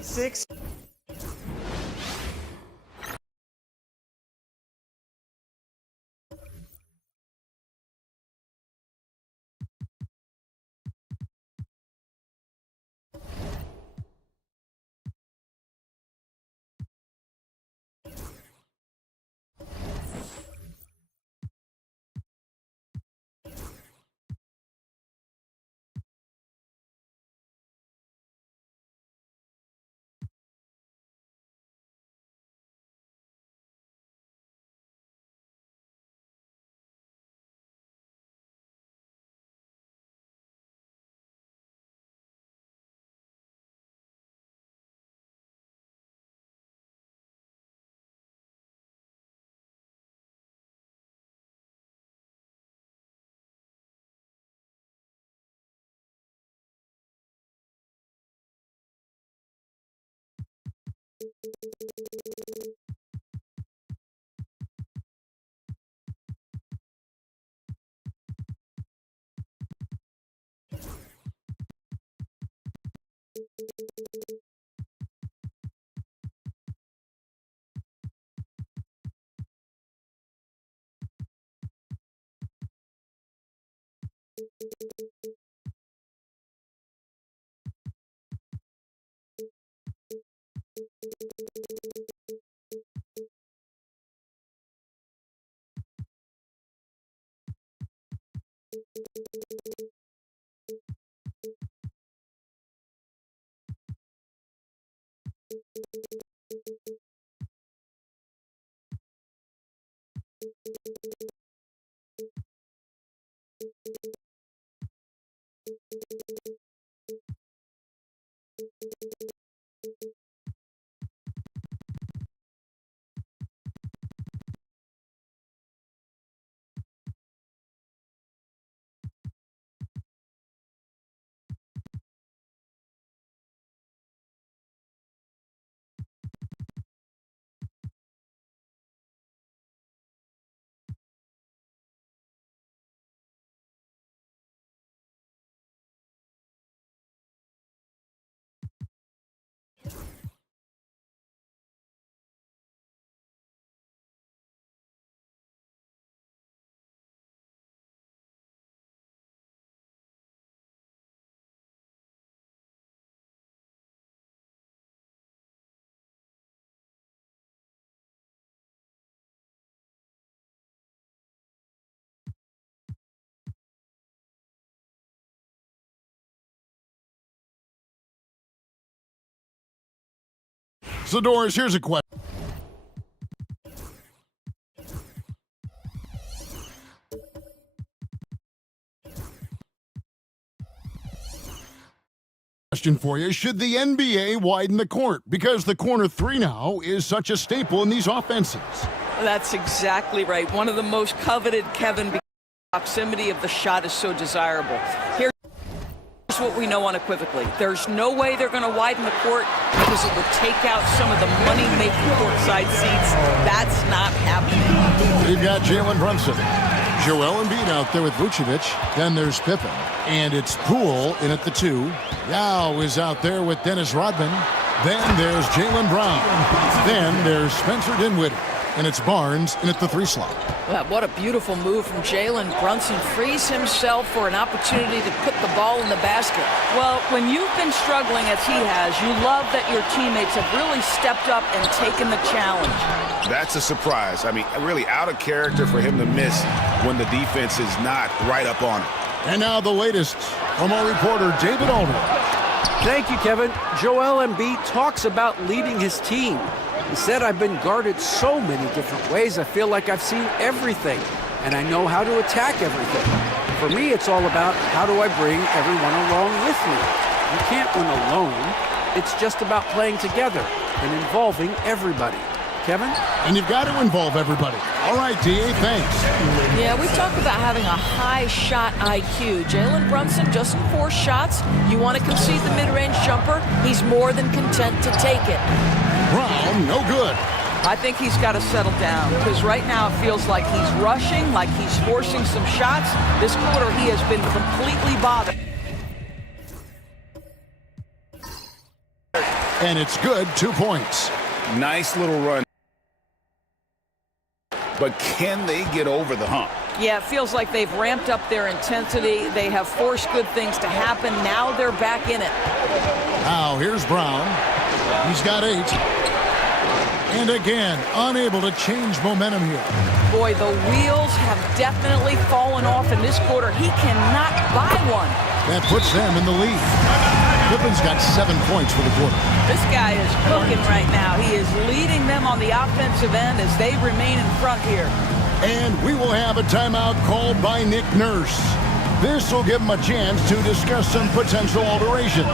6. So, Doris, here's a question for you. Should the NBA widen the court? Because the corner three now is such a staple in these offenses. That's exactly right. One of the most coveted, Kevin, because the proximity of the shot is so desirable. Here's what we know unequivocally. There's no way they're going to widen the court because it would take out some of the money-making courtside seats. That's not happening. We've got Jalen Brunson, Joel Embiid out there with Vucevic. Then there's Pippen. And it's Poole in at the 2. Yao is out there with Dennis Rodman. Then there's Jaylen Brown. Then there's Spencer Dinwiddie. And it's Barnes in at the 3 slot. Well, what a beautiful move from Jalen Brunson. Frees himself for an opportunity to put the ball in the basket. Well, when you've been struggling as he has, you love that your teammates have really stepped up and taken the challenge. That's a surprise. I mean, really out of character for him to miss when the defense is not right up on it. And now the latest from our reporter, David Aldridge. Thank you, Kevin. Joel Embiid talks about leading his team. He said, I've been guarded so many different ways, I feel like I've seen everything, and I know how to attack everything. For me, it's all about how do I bring everyone along with me. You can't win alone. It's just about playing together and involving everybody. Kevin? And you've got to involve everybody. All right, D.A., thanks. Yeah, we talk about having a high shot IQ. Jalen Brunson, just 4 shots. You want to concede the mid-range jumper, he's more than content to take it. Brown, no good. I think he's got to settle down because right now it feels like he's rushing, like he's forcing some shots. This quarter, he has been completely bothered. And it's good, 2 points. Nice little run. But can they get over the hump? Yeah, it feels like they've ramped up their intensity. They have forced good things to happen. Now they're back in it. Now here's Brown. He's got 8. And again, unable to change momentum here. Boy, the wheels have definitely fallen off in this quarter. He cannot buy one. That puts them in the lead. Pippen's got 7 points for the quarter. This guy is cooking right now. He is leading them on the offensive end as they remain in front here. And we will have a timeout called by Nick Nurse. This will give him a chance to discuss some potential alterations.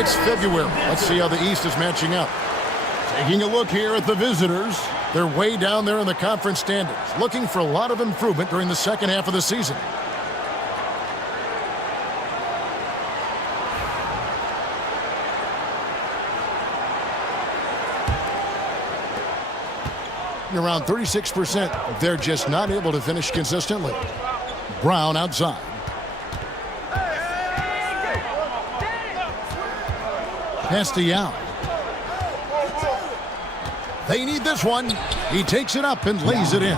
It's February. Let's see how the East is matching up. Taking a look here at the visitors. They're way down there in the conference standings, looking for a lot of improvement during the second half of the season. Around 36%. They're just not able to finish consistently. Brown outside. Pass to Yao. They need this one. He takes it up and lays it in.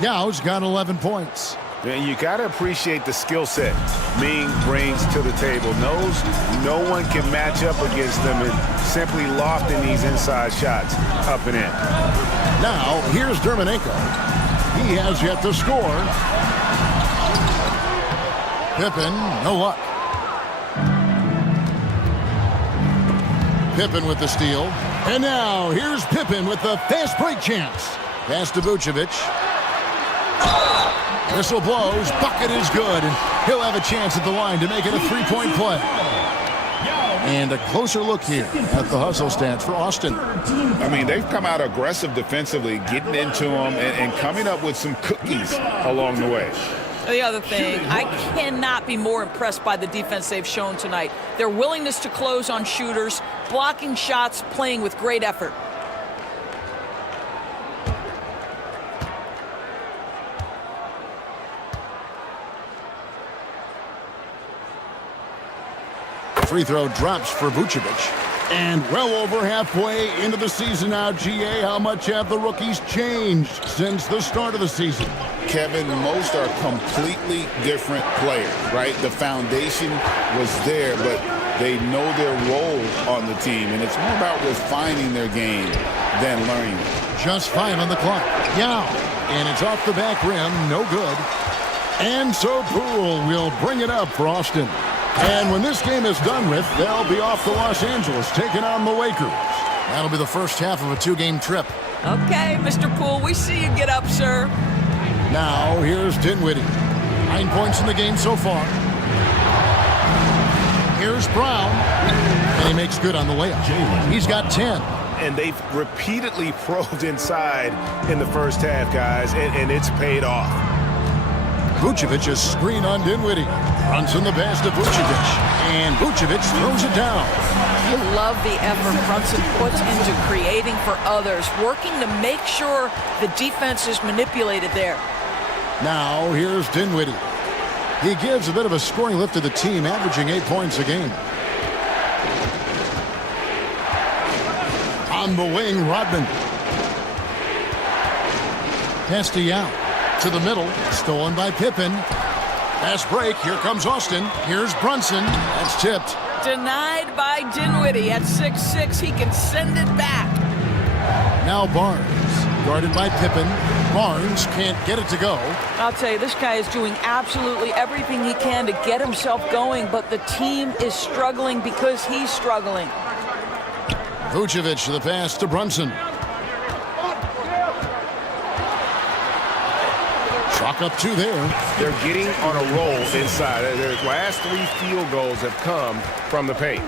Yao's got 11 points. And you got to appreciate the skill set Ming brings to the table. Knows no one can match up against them and simply lofting these inside shots up and in. Now, here's Dermonenko. He has yet to score. Pippen, no luck. Pippen with the steal. And now, here's Pippen with the fast break chance. Pass to Vucevic. Whistle blows. Bucket is good. And he'll have a chance at the line to make it a three-point play. And a closer look here at the hustle stats for Austin. I mean, they've come out aggressive defensively, getting into them and coming up with some cookies along the way. The other thing, I cannot be more impressed by the defense they've shown tonight. Their willingness to close on shooters, blocking shots, playing with great effort. Free throw drops for Vucevic. And well over halfway into the season now, GA, how much have the rookies changed since the start of the season? Kevin, most are completely different players, right? The foundation was there, but they know their role on the team, and it's more about refining their game than learning it. Just 5 on the clock. Yao. And it's off the back rim, no good. And so Poole will bring it up for Austin. And when this game is done with, they'll be off to Los Angeles, taking on the Lakers. That'll be the first half of a 2-game trip. Okay, Mr. Poole, we see you get up, sir. Now, here's Dinwiddie. 9 points in the game so far. Here's Brown. And he makes good on the layup. He's got 10. And they've repeatedly probed inside in the first half, guys, and it's paid off. Vucevic is screen on Dinwiddie. Runs in the pass to Vucevic. And Vucevic throws it down. You love the effort Brunson puts into creating for others, working to make sure the defense is manipulated there. Now, here's Dinwiddie. He gives a bit of a scoring lift to the team, averaging 8 points a game. On the wing, Rodman. Pass to Yao. To the middle. Stolen by Pippen. Pass break. Here comes Austin. Here's Brunson. That's tipped. Denied by Dinwiddie at 6'6". He can send it back. Now Barnes. Guarded by Pippen. Barnes can't get it to go. I'll tell you, this guy is doing absolutely everything he can to get himself going, but the team is struggling because he's struggling. Vucevic to the pass to Brunson. Chalk up 2 there. They're getting on a roll inside. Their last 3 field goals have come from the paint.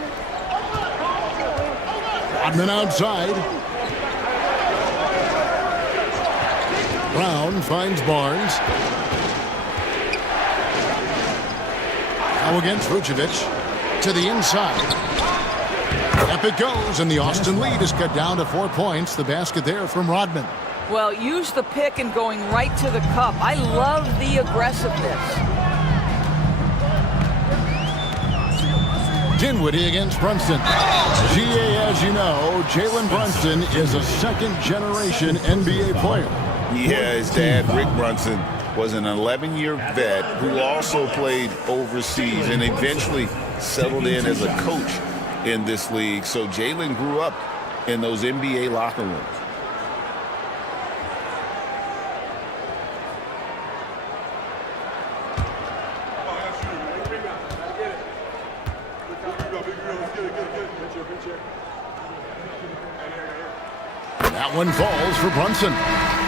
Rodman outside. Brown finds Barnes. Now against Vucevic. To the inside. Up it goes, and the Austin lead is cut down to 4 points. The basket there from Rodman. Well, use the pick and going right to the cup. I love the aggressiveness. Dinwiddie against Brunson. GA, as you know, Jalen Brunson is a second-generation NBA player. Yeah, his dad, Rick Brunson, was an 11-year vet who also played overseas and eventually settled in as a coach in this league. So Jalen grew up in those NBA locker rooms. That one falls for Brunson.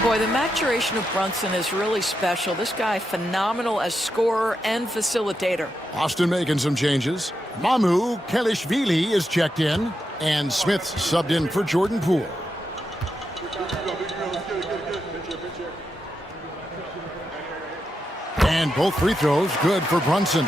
Boy, the maturation of Brunson is really special. This guy, phenomenal as scorer and facilitator. Austin making some changes. Mamu Kelishvili is checked in, and Smith subbed in for Jordan Poole. And both free throws good for Brunson.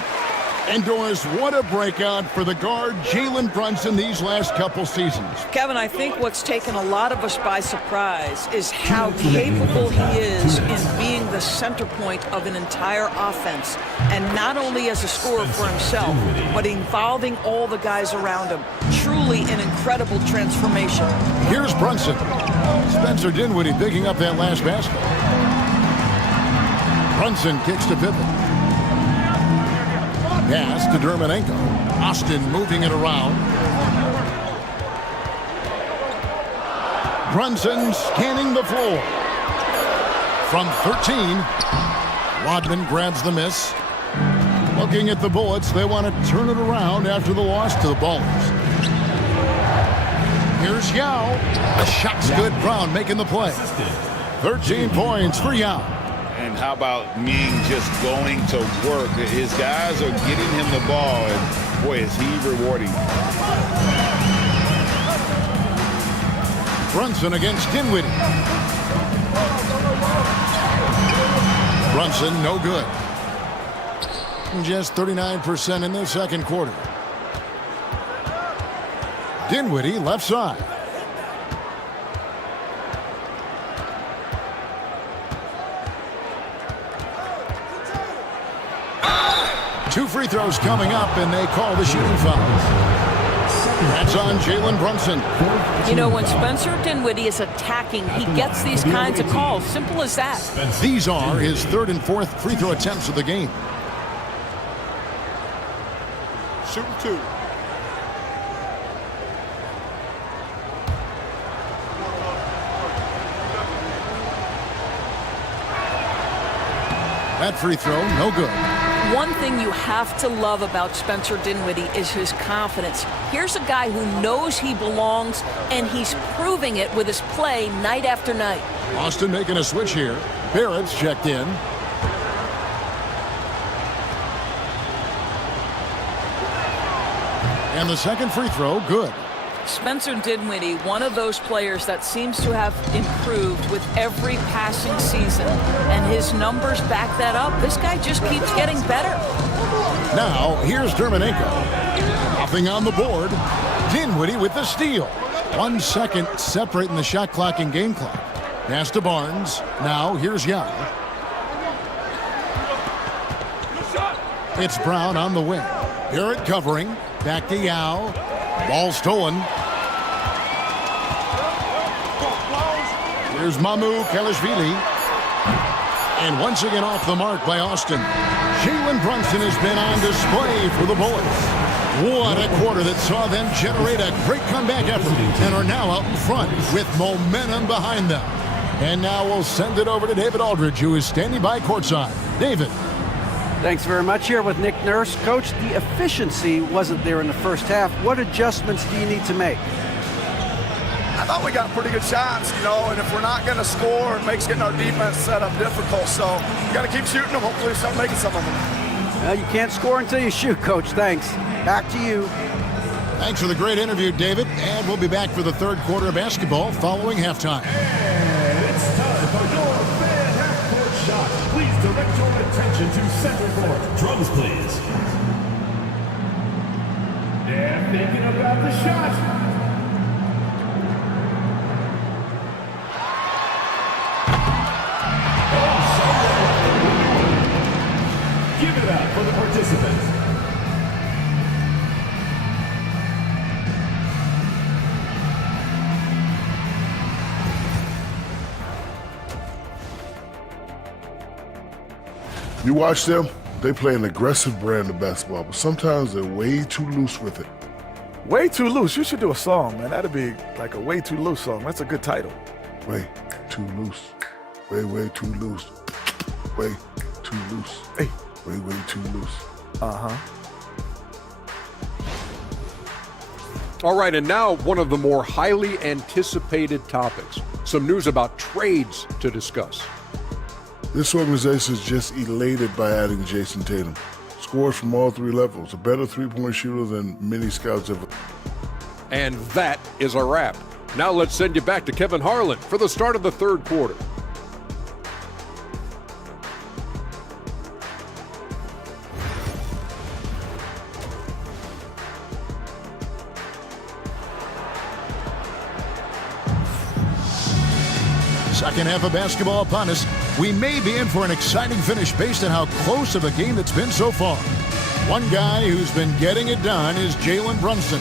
And Doris, what a breakout for the guard Jalen Brunson these last couple seasons. Kevin, I think what's taken a lot of us by surprise is how capable he is in being the center point of an entire offense. And not only as a scorer for himself, but involving all the guys around him. Truly an incredible transformation. Here's Brunson. Spencer Dinwiddie picking up that last basket. Brunson kicks to Pippen. Pass to Dermanenko. Austin moving it around. Brunson scanning the floor. From 13, Rodman grabs the miss. Looking at the Bullets, they want to turn it around after the loss to the Bulls. Here's Yao. The shot's good. Brown making the play. 13 points for Yao. And how about Ming just going to work? His guys are getting him the ball, and boy, is he rewarding. Brunson against Dinwiddie. Brunson, no good. Just 39% in the second quarter. Dinwiddie, left side. Two free throws coming up, and they call the shooting foul. That's on Jalen Brunson. You know, when Spencer Dinwiddie is attacking, he gets these kinds of calls. Simple as that. These are his third and fourth free throw attempts of the game. Shooting 2. That free throw, no good. One thing you have to love about Spencer Dinwiddie is his confidence. Here's a guy who knows he belongs, and he's proving it with his play night after night. Austin making a switch here. Barrett's checked in. And the second free throw, good. Spencer Dinwiddie, one of those players that seems to have improved with every passing season. And his numbers back that up. This guy just keeps getting better. Now, here's Dermanenko. Nothing on the board. Dinwiddie with the steal. 1 second separating the shot clock and game clock. Pass to Barnes. Now, here's Young. It's Brown on the wing. Barrett covering. Back to Yao. Ball stolen. Here's Mamu Kelishvili. And once again off the mark by Austin. Jalen Brunson has been on display for the Bullets. What a quarter that saw them generate a great comeback effort and are now out in front with momentum behind them. And now we'll send it over to David Aldridge, who is standing by courtside. David. Thanks very much. Here with Nick Nurse. Coach, the efficiency wasn't there in the first half. What adjustments do you need to make? I thought we got pretty good shots, and if we're not going to score, it makes getting our defense set up difficult. So you got to keep shooting them. Hopefully we start making some of them. Well, you can't score until you shoot, Coach. Thanks. Back to you. Thanks for the great interview, David. And we'll be back for the third quarter of basketball following halftime. And it's time for your fan half-court shot. Please direct your attention to center court. Drums, please. They're thinking about the shot. Give it up for the participants. You watch them, they play an aggressive brand of basketball, but sometimes they're way too loose with it. Way too loose. You should do a song, man. That'd be like a way too loose song. That's a good title. Way too loose. Way too loose. Way too loose. Hey. Way too loose. Uh-huh. All right, and now one of the more highly anticipated topics. Some news about trades to discuss. This organization is just elated by adding Jason Tatum. Scores from all three levels, a better three-point shooter than many scouts ever. And that is a wrap. Now let's send you back to Kevin Harlan for the start of the third quarter. Second half of basketball upon us. We may be in for an exciting finish based on how close of a game it's been so far. One guy who's been getting it done is Jalen Brunson.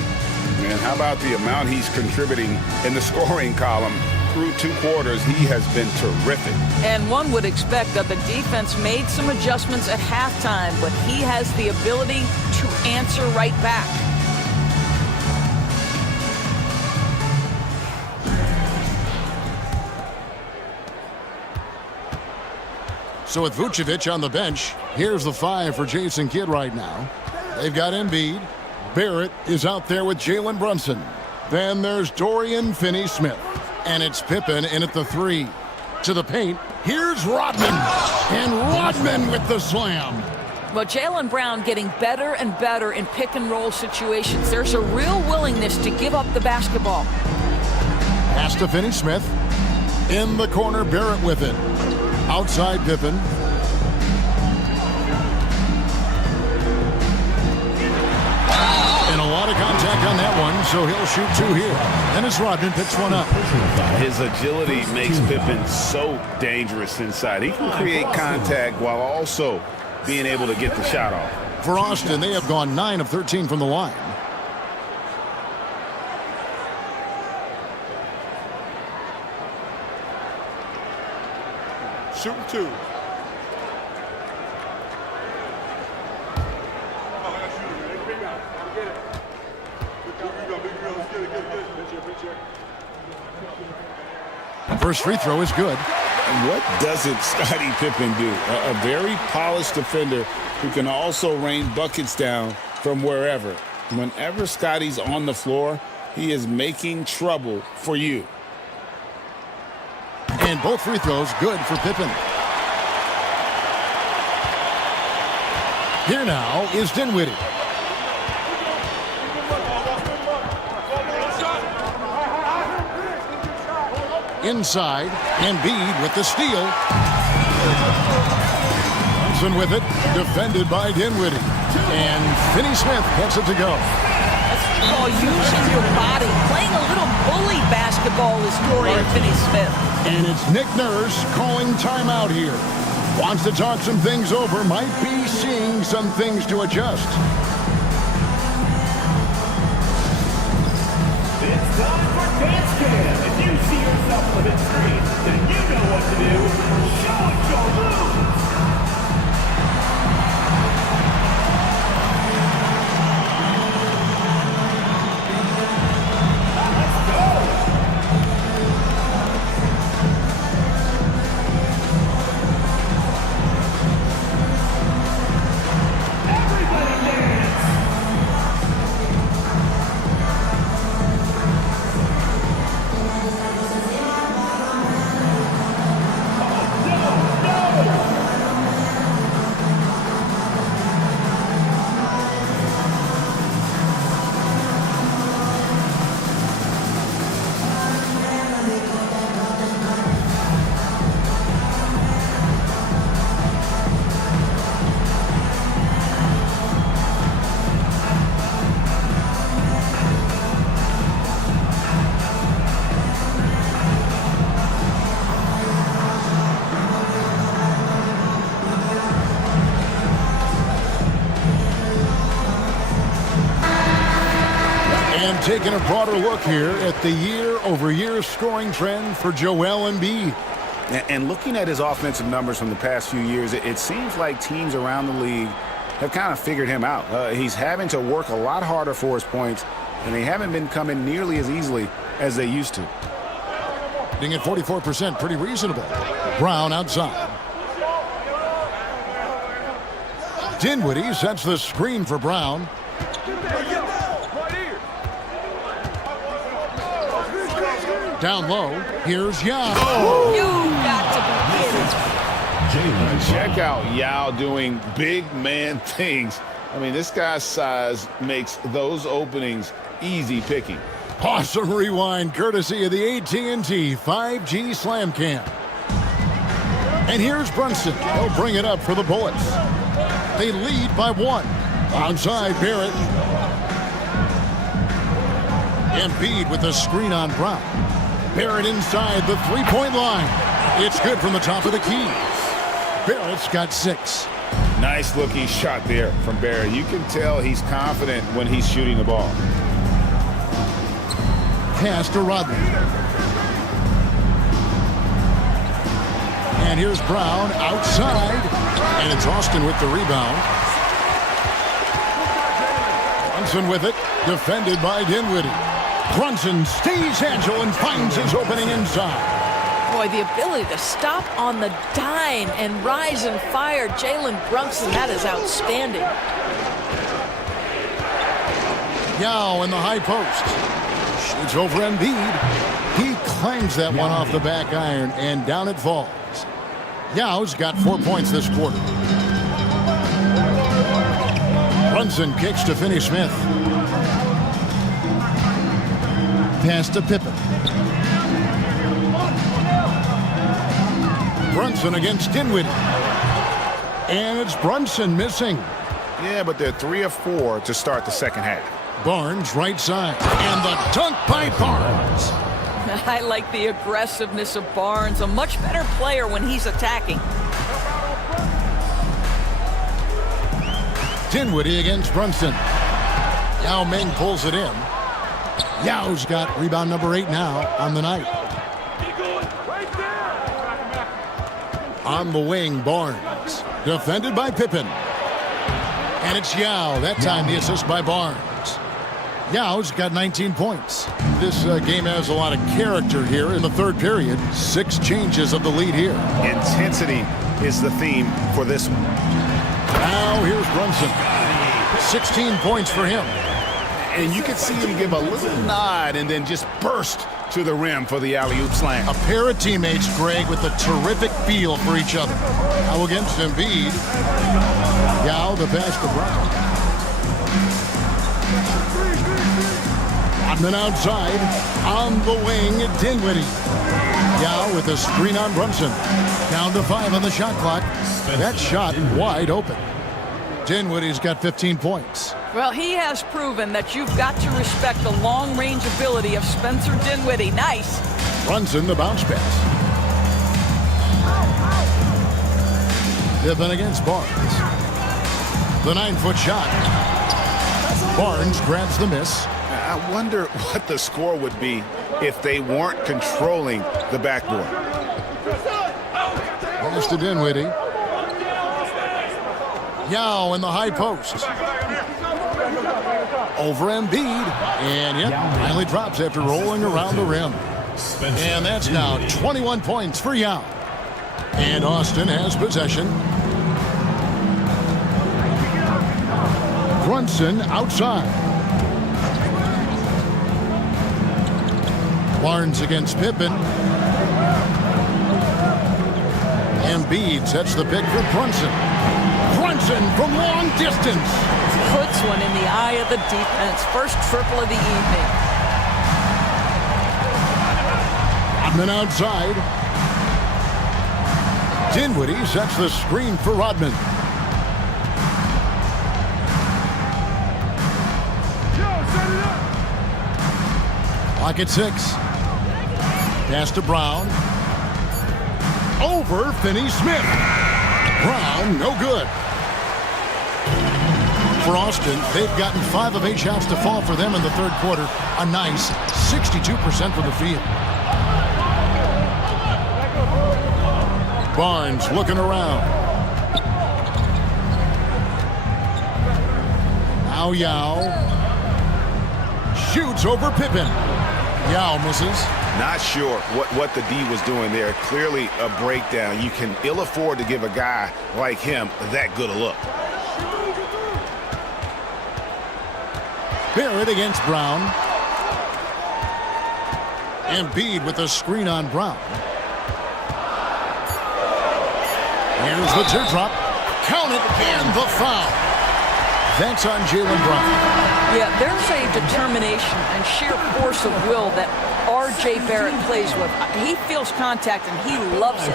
And how about the amount he's contributing in the scoring column? Through two quarters, he has been terrific. And one would expect that the defense made some adjustments at halftime, but he has the ability to answer right back. So with Vucevic on the bench, here's the five for Jason Kidd right now. They've got Embiid. Barrett is out there with Jalen Brunson. Then there's Dorian Finney-Smith. And it's Pippen in at the three. To the paint, here's Rodman. And Rodman with the slam. Well, Jaylen Brown getting better and better in pick-and-roll situations. There's a real willingness to give up the basketball. Pass to Finney-Smith. In the corner, Barrett with it. Outside Pippen. And a lot of contact on that one, so he'll shoot two here. And as Rodman picks one up. His agility makes Pippen so dangerous inside. He can create contact while also being able to get the shot off. For Austin, they have gone 9 of 13 from the line. Shooting two. First free throw is good. And what doesn't Scottie Pippen do? A very polished defender who can also rain buckets down from wherever. Whenever Scottie's on the floor, he is making trouble for you. And both free throws good for Pippen. Here now is Dinwiddie. Inside, Embiid with the steal. Brunson with it, defended by Dinwiddie. And Finney-Smith gets it to go. That's what you call using your body. Playing a little bully basketball is Dorian Finney-Smith. And it's Nick Nurse calling timeout here. Wants to talk some things over, might be seeing some things to adjust. It's time for Dance Cam. If you see yourself Taking a broader look here at the year-over-year scoring trend for Joel Embiid. And looking at his offensive numbers from the past few years, it seems like teams around the league have kind of figured him out. He's having to work a lot harder for his points, and they haven't been coming nearly as easily as they used to. Hitting at 44%, pretty reasonable. Brown outside. Dinwiddie sets the screen for Brown. Down low, here's Yao. Oh. You got to be kidding. Check out Yao doing big man things. I mean, this guy's size makes those openings easy picking. Awesome rewind courtesy of the AT&T 5G Slam Cam. And here's Brunson. He'll bring it up for the Bullets. They lead by 1. Outside Barrett. Embiid with the screen on Brown. Barrett inside the three-point line. It's good from the top of the key. Barrett's got 6. Nice looking shot there from Barrett. You can tell he's confident when he's shooting the ball. Pass to Rodney. And here's Brown outside. And it's Austin with the rebound. Brunson with it. Defended by Dinwiddie. Brunson stays agile and finds his opening inside. Boy, the ability to stop on the dime and rise and fire. Jalen Brunson, that is outstanding. Yao in the high post. Shoots over Embiid. He clangs that one off the back iron, and down it falls. Yao's got 4 points this quarter. Brunson kicks to Finney-Smith. Pass to Pippen. Brunson against Dinwiddie. And it's Brunson missing. Yeah, but they're 3 of 4 to start the second half. Barnes right side. And the dunk by Barnes. I like the aggressiveness of Barnes. A much better player when he's attacking. Dinwiddie against Brunson. Yao Ming pulls it in. Yao's got rebound number 8 now on the night. On the wing, Barnes. Defended by Pippen. And it's Yao. That time the assist by Barnes. Yao's got 19 points. This game has a lot of character here in the third period. 6 changes of the lead here. Intensity is the theme for this one. Now here's Brunson. 16 points for him. And you can see him give a little nod and then just burst to the rim for the alley-oop slam. A pair of teammates, Greg, with a terrific feel for each other. Now against Embiid. Yao the pass to Brown. Rodman outside. On the wing, Dinwiddie. Yao with a screen on Brunson. Down to 5 on the shot clock. That shot wide open. Dinwiddie's got 15 points. Well, he has proven that you've got to respect the long-range ability of Spencer Dinwiddie. Nice. Brunson the bounce pass. Pippen against Barnes. The 9-foot shot. Barnes grabs the miss. I wonder what the score would be if they weren't controlling the backboard. Pass to Dinwiddie. Yao in the high post. Over Embiid. And yep, finally drops after rolling around the rim. And that's now 21 points for Yao. And Austin has possession. Brunson outside. Barnes against Pippen. Embiid sets the pick for Brunson. Brunson from long distance. Puts one in the eye of the defense. First triple of the evening. Rodman outside. Dinwiddie sets the screen for Rodman. Clock at 6. Pass to Brown. Over Finney-Smith. Brown, no good. For Austin, they've gotten 5 of 8 shots to fall for them in the third quarter. A nice 62% from the field. Barnes looking around. Now Yao. Shoots over Pippen. Yao misses. Not sure what the D was doing there. Clearly a breakdown. You can ill afford to give a guy like him that good a look. Barrett against Brown. Embiid with a screen on Brown. Here's the teardrop. Count it, and the foul. That's on Jaylen Brown. Yeah, there's a determination and sheer force of will that R.J. Barrett plays with. He feels contact, and he loves it.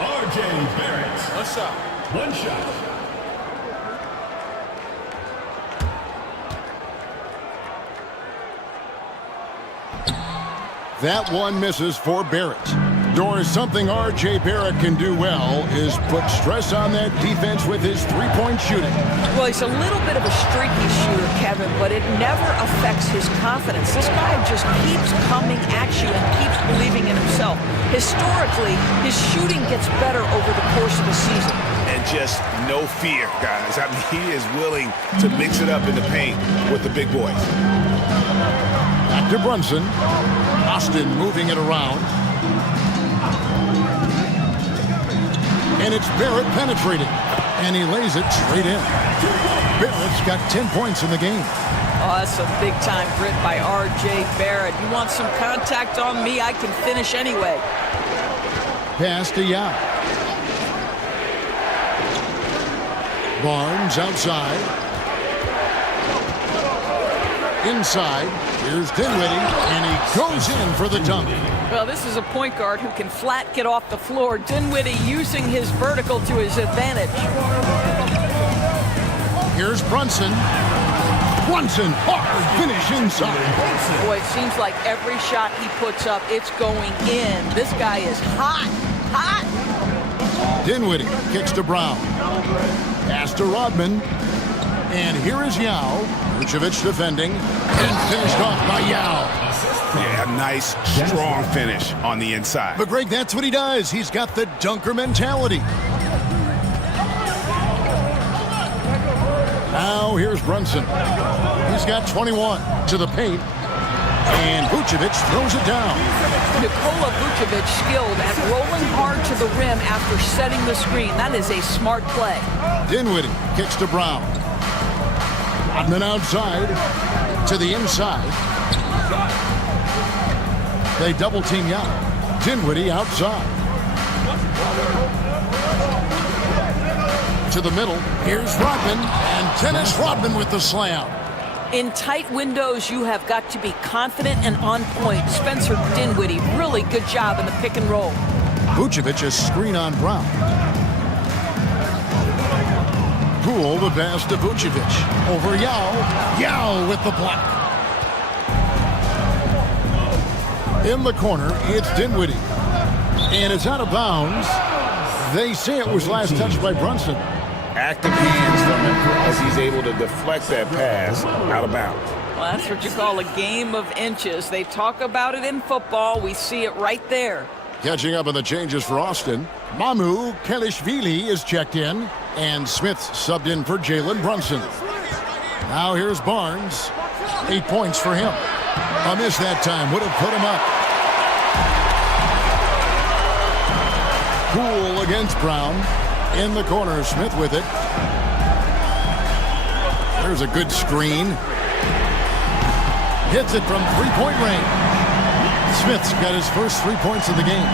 R.J. Barrett. One shot. One shot. That one misses for Barrett. Doris, something R.J. Barrett can do well is put stress on that defense with his three-point shooting. Well, he's a little bit of a streaky shooter, Kevin, but it never affects his confidence. This guy just keeps coming at you and keeps believing in himself. Historically, his shooting gets better over the course of the season. And just no fear, guys. I mean, he is willing to mix it up in the paint with the big boys. Back to Brunson. Austin moving it around. And it's Barrett penetrating. And he lays it straight in. Barrett's got 10 points in the game. Oh, that's a big-time grit by R.J. Barrett. You want some contact on me, I can finish anyway. Pass to Yao. Barnes outside. Inside. Here's Dinwiddie, and he goes in for the dunk. Well, this is a point guard who can flat get off the floor. Dinwiddie using his vertical to his advantage. Here's Brunson. Brunson, hard finish inside. Boy, it seems like every shot he puts up, it's going in. This guy is hot, hot. Dinwiddie kicks to Brown. Pass to Rodman. And here is Yao. Vucevic defending. And finished off by Yao. Yeah, nice, strong finish on the inside. But Greg, that's what he does. He's got the dunker mentality. Now here's Brunson. He's got 21 to the paint. And Vucevic throws it down. Nikola Vucevic skilled at rolling hard to the rim after setting the screen. That is a smart play. Dinwiddie kicks to Brown. Rodman outside to the inside. They double team Yao. Dinwiddie outside. To the middle. Here's Rodman. And Dennis Rodman with the slam. In tight windows, you have got to be confident and on point. Spencer Dinwiddie, really good job in the pick and roll. Vucevic, a screen on Brown. Poole, the pass to Vucevic. Over Yao. Yao with the block. In the corner, it's Dinwiddie. And it's out of bounds. They say it was last touched by Brunson. Active hands from him as he's able to deflect that pass out of bounds. Well, that's what you call a game of inches. They talk about it in football. We see it right there. Catching up on the changes for Austin. Mamu Kelishvili is checked in, and Smith's subbed in for Jalen Brunson. Now here's Barnes. 8 points for him. A miss that time would have put him up. Poole against Brown. In the corner, Smith with it. There's a good screen. Hits it from three-point range. Smith's got his first 3 points of the game.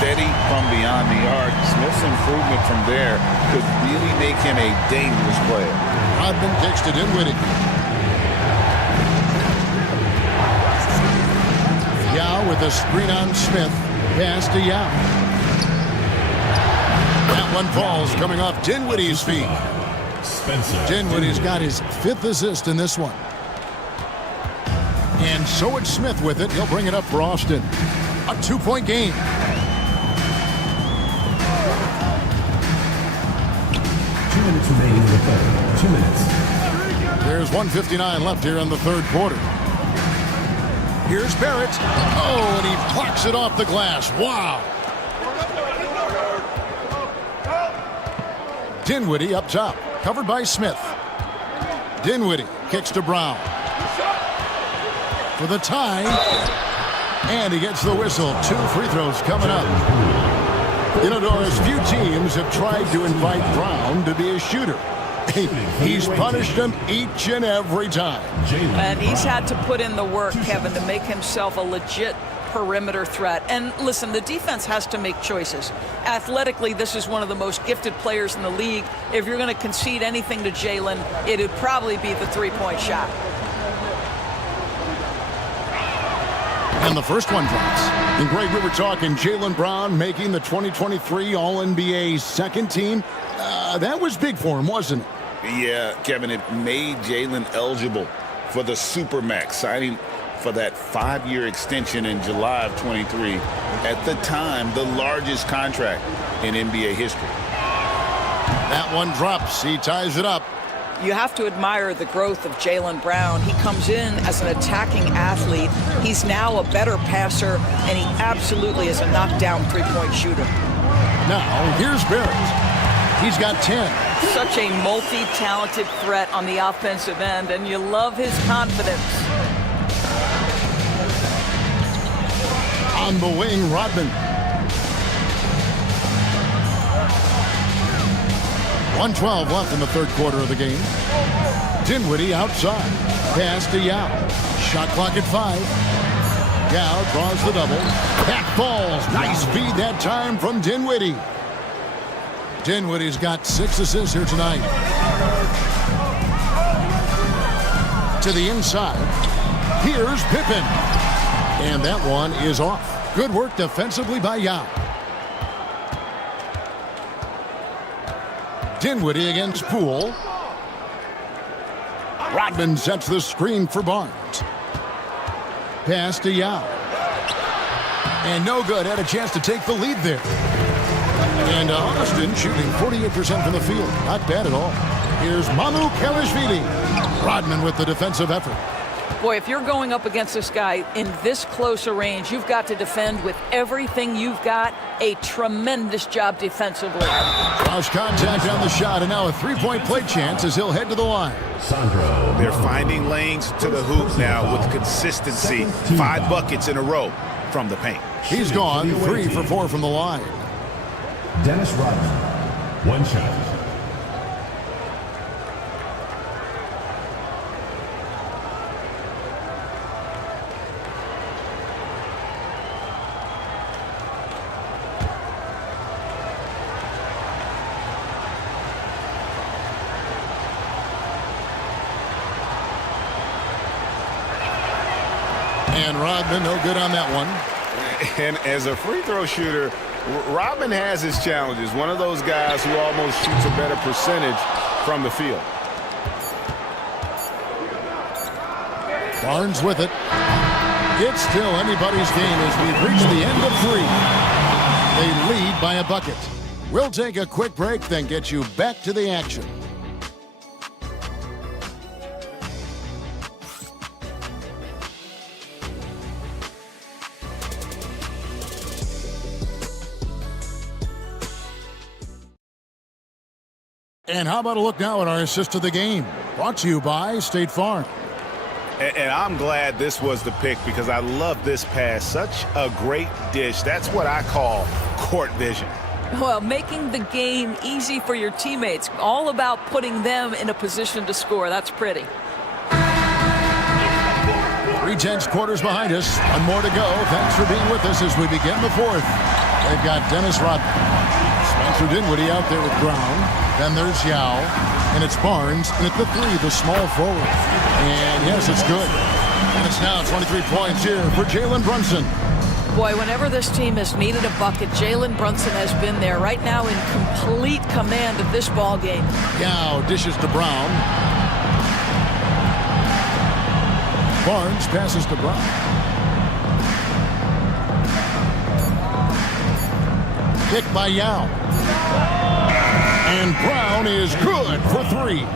Steady from beyond the arc. Smith's improvement from there could really make him a dangerous player. Rodman kicks to Dinwiddie. Yao with a screen on Smith. Pass to Yao. That one falls coming off Dinwiddie's feet. Dinwiddie's got his 5th assist in this one. And so it's Smith with it. He'll bring it up for Austin. A 2-point game. Minutes remaining in the third. 2 minutes. There's 1:59 left here in the third quarter. Here's Barrett. Oh, and he plucks it off the glass. Wow. Dinwiddie up top. Covered by Smith. Dinwiddie kicks to Brown. For the tie. And he gets the whistle. 2 free throws coming up. You know, Doris, few teams have tried to invite Brown to be a shooter. He's punished them each and every time. And he's had to put in the work, Kevin, to make himself a legit perimeter threat. And listen, the defense has to make choices. Athletically, this is one of the most gifted players in the league. If you're going to concede anything to Jalen, it would probably be the 3-point shot. And the first one drops. And Greg, we were talking Jalen Brown making the 2023 All-NBA second team. That was big for him, wasn't it? Yeah, Kevin, it made Jalen eligible for the Supermax, signing for that 5-year extension in July of 23. At the time, the largest contract in NBA history. That one drops. He ties it up. You have to admire the growth of Jalen Brown. He comes in as an attacking athlete. He's now a better passer, and he absolutely is a knockdown 3-point shooter. Now, here's Barrett. He's got 10. Such a multi-talented threat on the offensive end, and you love his confidence. On the wing, Rodman. 1:12 left in the third quarter of the game. Dinwiddie outside. Pass to Yao. Shot clock at 5. Yao draws the double. That falls. Nice feed that time from Dinwiddie. Dinwiddie's got 6 assists here tonight. To the inside. Here's Pippen. And that one is off. Good work defensively by Yao. Dinwiddie against Poole. Rodman sets the screen for Barnes. Pass to Yao. And no good. Had a chance to take the lead there. And Austin shooting 48% from the field. Not bad at all. Here's Mamu Kelishvili. Rodman with the defensive effort. Boy, if you're going up against this guy in this close a range, you've got to defend with everything you've got. A tremendous job defensively. Cross contact on the shot, and now a 3-point play chance as he'll head to the line. They're finding lanes to the hoop now with consistency. 5 buckets in a row from the paint. He's gone 3 for 4 from the line. Dennis Rodman, 1 shot. And Rodman, no good on that one. And as a free throw shooter, Rodman has his challenges. One of those guys who almost shoots a better percentage from the field. Barnes with it. It's still anybody's game as we've reached the end of 3. They lead by a bucket. We'll take a quick break, then get you back to the action. And how about a look now at our assist of the game? Brought to you by State Farm. And I'm glad this was the pick because I love this pass. Such a great dish. That's what I call court vision. Well, making the game easy for your teammates. All about putting them in a position to score. That's pretty. 3/10 quarters behind us. One more to go. Thanks for being with us as we begin the fourth. They've got Dennis Rodman. Spencer Dinwiddie out there with Brown. Then there's Yao. And it's Barnes. And at the 3, the small forward. And yes, it's good. And it's now 23 points here for Jalen Brunson. Boy, whenever this team has needed a bucket, Jalen Brunson has been there right now in complete command of this ball game. Yao dishes to Brown. Barnes passes to Brown. Picked by Yao. And Brown is good for 3.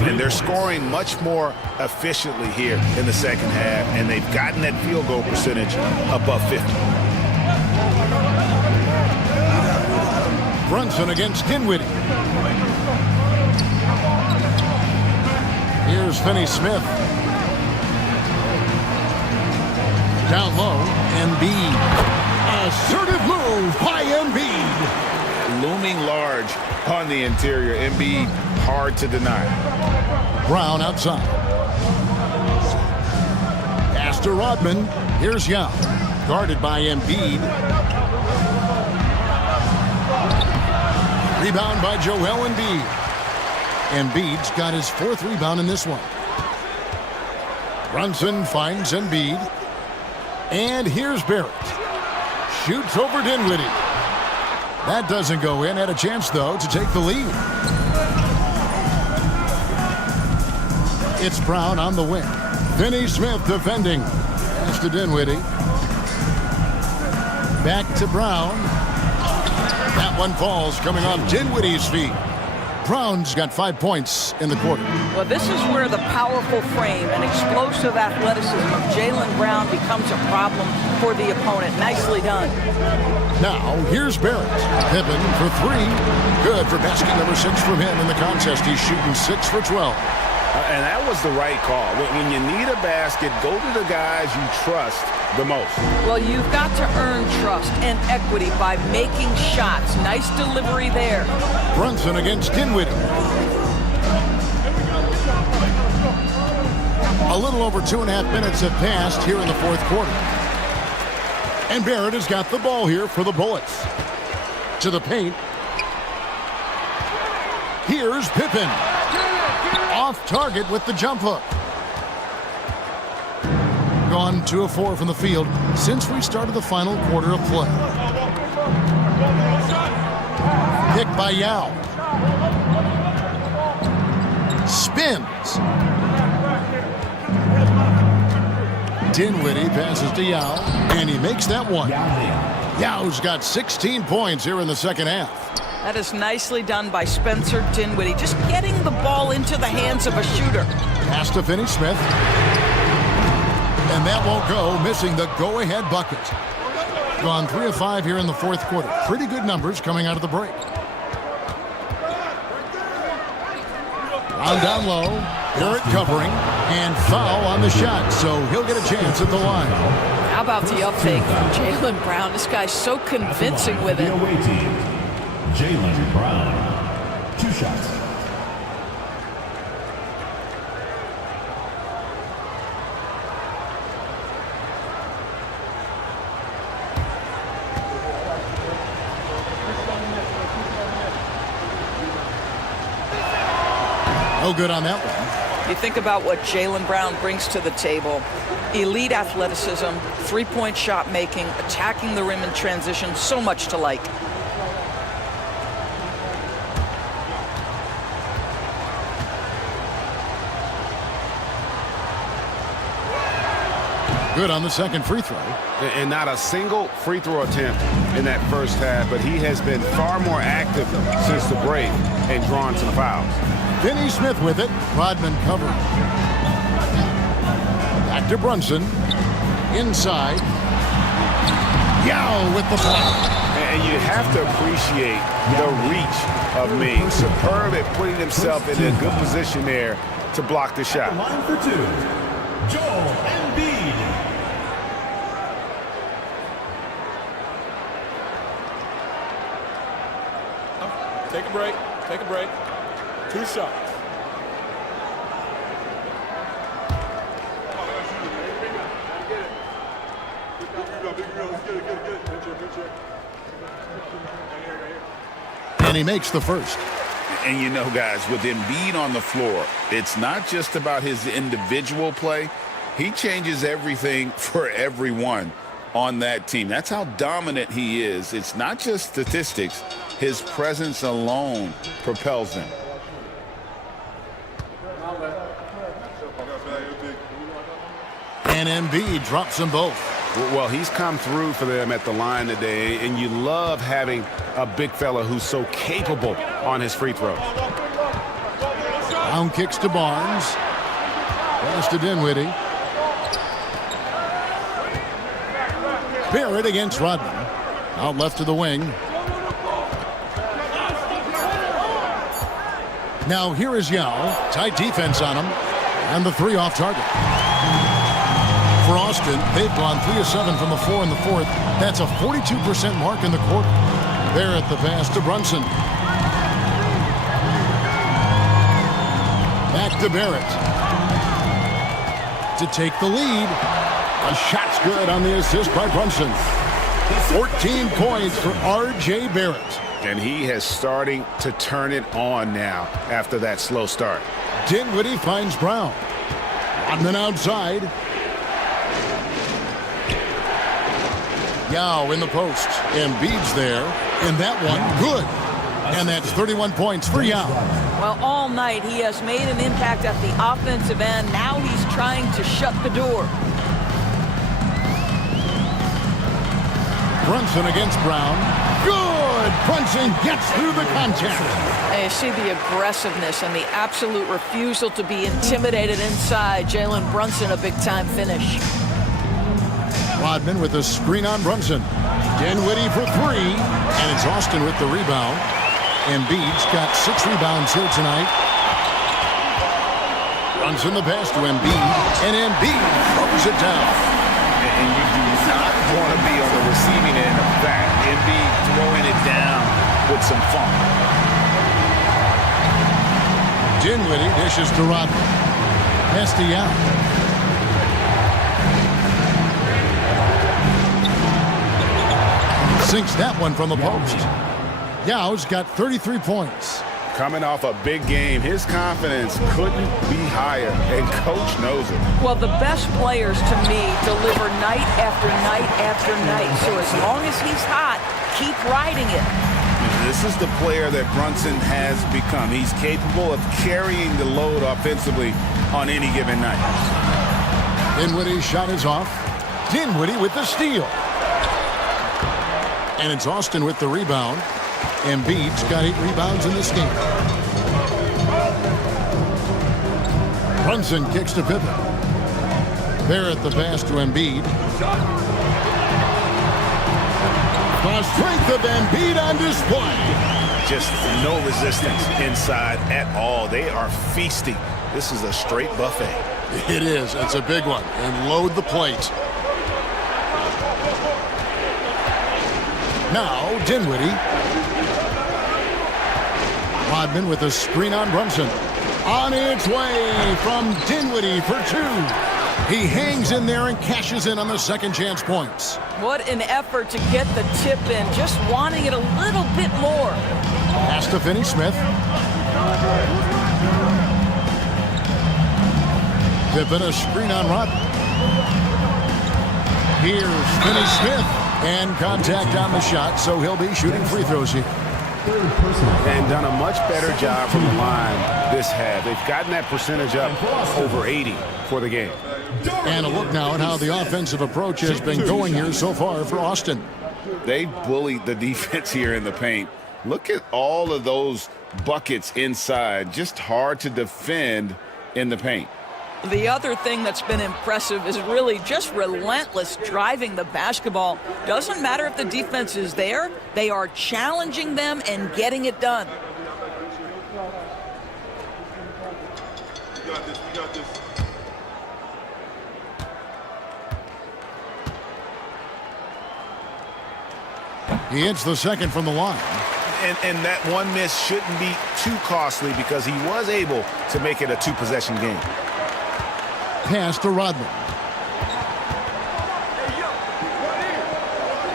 And they're scoring much more efficiently here in the second half, and they've gotten that field goal percentage above 50. Brunson against Dinwiddie. Here's Finney-Smith. Down low, Embiid. Assertive move by Embiid. Looming large on the interior. Embiid, hard to deny. Brown outside. Pass to Rodman. Here's Yao. Guarded by Embiid. Rebound by Joel Embiid. Embiid's got his 4th rebound in this one. Brunson finds Embiid. And here's Barrett. Shoots over Dinwiddie. That doesn't go in. Had a chance, though, to take the lead. It's Brown on the wing. Finney-Smith defending. Pass to Dinwiddie. Back to Brown. That one falls coming off Dinwiddie's feet. Brown's got 5 points in the quarter. Well, this is where the powerful frame and explosive athleticism of Jaylen Brown becomes a problem for the opponent. Nicely done. Now, here's Barrett. Pippen for 3. Good for basket number 6 from him in the contest. He's shooting 6 for 12. And that was the right call. When you need a basket, go to the guys you trust the most. Well, you've got to earn trust and equity by making shots. Nice delivery there. Brunson against Dinwiddie. A little over 2.5 minutes have passed here in the 4th quarter. And Barrett has got the ball here for the Bullets. To the paint. Here's Pippen. Off target with the jump hook. Gone 2 of 4 from the field since we started the final quarter of play. Picked by Yao. Spins. Dinwiddie passes to Yao, and he makes that one. Yao's got 16 points here in the second half. That is nicely done by Spencer Dinwiddie. Just getting the ball into the hands of a shooter. Pass to Finney-Smith. And that won't go, missing the go-ahead bucket. Gone 3 of 5 here in the 4th quarter. Pretty good numbers coming out of the break. On down low. Barrett covering. And foul on the shot, so he'll get a chance at the line. How about the uptake from Jaylen Brown? This guy's so convincing with it. Jaylen Brown, 2 shots. No good on that one. You think about what Jaylen Brown brings to the table. Elite athleticism, 3-point shot making, attacking the rim in transition, so much to like. Good on the second free throw. And not a single free throw attempt in that first half, but he has been far more active since the break and drawn some fouls. Finney-Smith with it. Rodman covering. Back to Brunson. Inside. Yao with the block. And you have to appreciate the reach of Ming. Superb at putting himself in a good position there to block the shot. Line for two, Joel Embiid. Take a break. Take a break. 2 shots. And he makes the first. And you know, guys, with Embiid on the floor, it's not just about his individual play. He changes everything for everyone on that team. That's how dominant he is. It's not just statistics. His presence alone propels them. And Embiid drops them both. Well, he's come through for them at the line today, and you love having a big fella who's so capable on his free throws. Brown kicks to Barnes. Pass to Dinwiddie. Barrett against Rodman. Out left to the wing. Now here is Yao. Tight defense on him. And the three off target. For Austin, they've gone 3 of 7 from the floor in the fourth. That's a 42% mark in the quarter. Barrett the pass to Brunson. Back to Barrett. To take the lead. A shot's good on the assist by Brunson. 14 points for R.J. Barrett. And he is starting to turn it on now after that slow start. Dinwiddie finds Brown. Rodman outside. Yao in the post. Embiid's there. And that one, good. And that's 31 points for Yao. Well, all night he has made an impact at the offensive end. Now he's trying to shut the door. Brunson against Brown. Good! Brunson gets through the contact. And you see the aggressiveness and the absolute refusal to be intimidated inside. Jalen Brunson, a big-time finish. Rodman with a screen on Brunson. Dinwiddie for three. And it's Austin with the rebound. Embiid's got 6 rebounds here tonight. Brunson the pass to Embiid. And Embiid throws it down. And you do not want to be on the receiving end of that. Embiid throwing it down with some funk. Dinwiddie dishes to Rodman. Pass to Yao. Sinks that one from the post. Yao's got 33 points. Coming off a big game, his confidence couldn't be higher, and coach knows it. Well, the best players, to me, deliver night after night after night. So as long as he's hot, keep riding it. This is the player that Brunson has become. He's capable of carrying the load offensively on any given night. Dinwiddie's shot is off. Dinwiddie with the steal. And it's Austin with the rebound. Embiid's got 8 rebounds in this game. Brunson kicks to Pippen. Barrett the pass to Embiid. The strength of Embiid on display. Just no resistance inside at all. They are feasting. This is a straight buffet. It is. It's a big one. And load the plate. Now Dinwiddie. Rodman with a screen on Brunson. On its way from Dinwiddie for 2. He hangs in there and cashes in on the second chance points. What an effort to get the tip in, just wanting it a little bit more. Pass to Finney-Smith. Pippen a screen on Rodman. Here's Finney-Smith. And contact on the shot, so he'll be shooting free throws here. And done a much better job from the line this half. They've gotten that percentage up over 80 for the game. And a look now at how the offensive approach has been going here so far for Austin. They bullied the defense here in the paint. Look at all of those buckets inside. Just hard to defend in the paint. The other thing that's been impressive is really just relentless driving the basketball. Doesn't matter if the defense is there, they are challenging them and getting it done. We got this. He hits the second from the line. And that one miss shouldn't be too costly because he was able to make it a two-possession game. Pass to Rodman.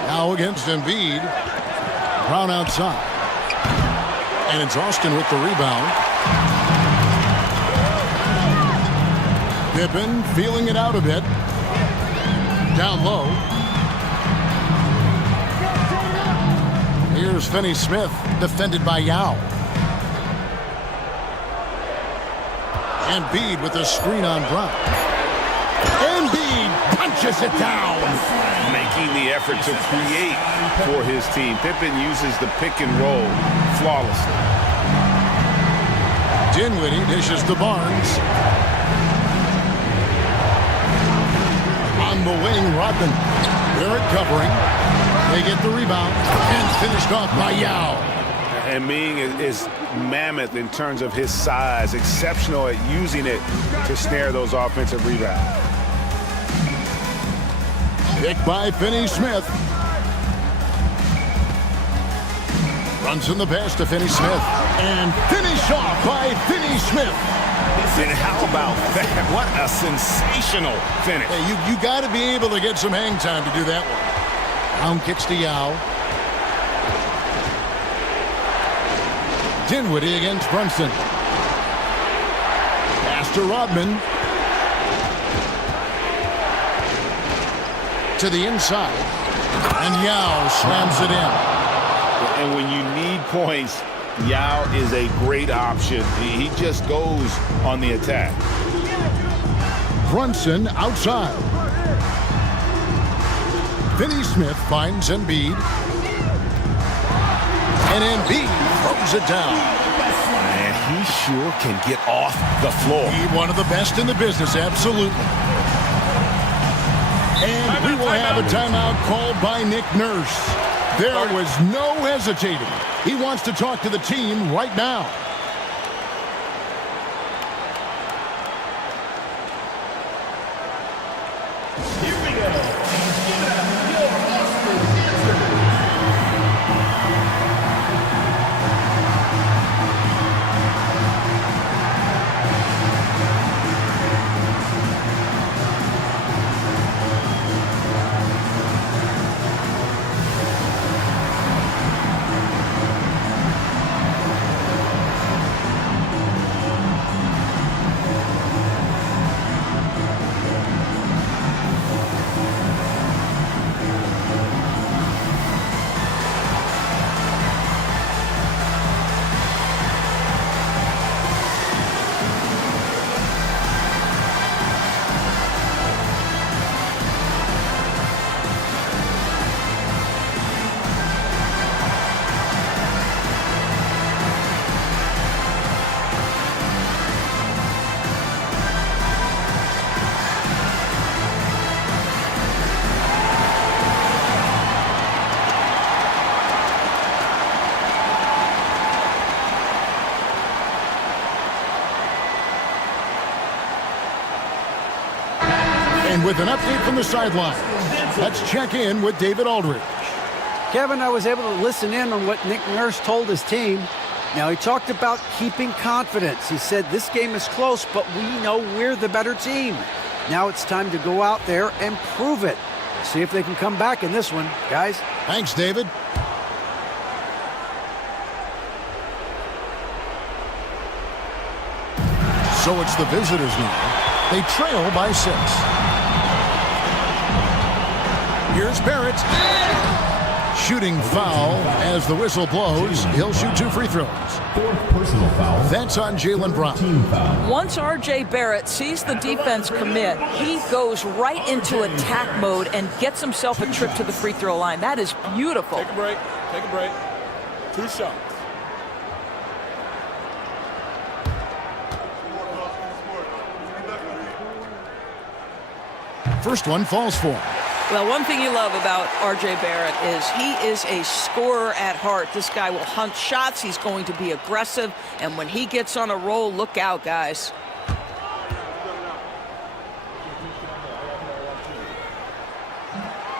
Now against Embiid. Brown outside. And it's Austin with the rebound. Pippen feeling it out a bit. Down low. Here's Finney-Smith, defended by Yao. Embiid with a screen on Brown. Embiid punches it down. Making the effort to create for his team. Pippen uses the pick and roll flawlessly. Dinwiddie dishes to Barnes. On the wing, Rodman. Barrett covering. They get the rebound and finished off by Yao. And Ming is mammoth in terms of his size, exceptional at using it to snare those offensive rebounds. Picked by Finney-Smith. Runs in the pass to Finney-Smith. And finished off by Finney-Smith. And how about that? What a sensational finish. Hey, you got to be able to get some hang time to do that one. Brown kicks to Yao. Dinwiddie against Brunson. Pass to Rodman. To the inside. And Yao slams it in. And when you need points, Yao is a great option. He just goes on the attack. Brunson outside. Finney-Smith finds Embiid. And Embiid throws it down. And he sure can get off the floor. He's one of the best in the business, absolutely. And we will have a timeout called by Nick Nurse. There was no hesitating. He wants to talk to the team right now. And with an update from the sideline, let's check in with David Aldridge. Kevin, I was able to listen in on what Nick Nurse told his team. Now, he talked about keeping confidence. He said this game is close, but we know we're the better team. Now it's time to go out there and prove it. See if they can come back in this one, guys. Thanks, David. So it's the visitors now. They trail by 6. Here's Barrett. Shooting foul as the whistle blows. He'll shoot 2 free throws. 4th personal foul. That's on Jaylen Brown. Once R.J. Barrett sees the defense commit, he goes right into attack mode and gets himself a trip to the free throw line. That is beautiful. Take a break. Take a break. 2 shots. first one falls for him. Well, one thing you love about R.J. Barrett is he is a scorer at heart. This guy will hunt shots. He's going to be aggressive. And when he gets on a roll, look out, guys.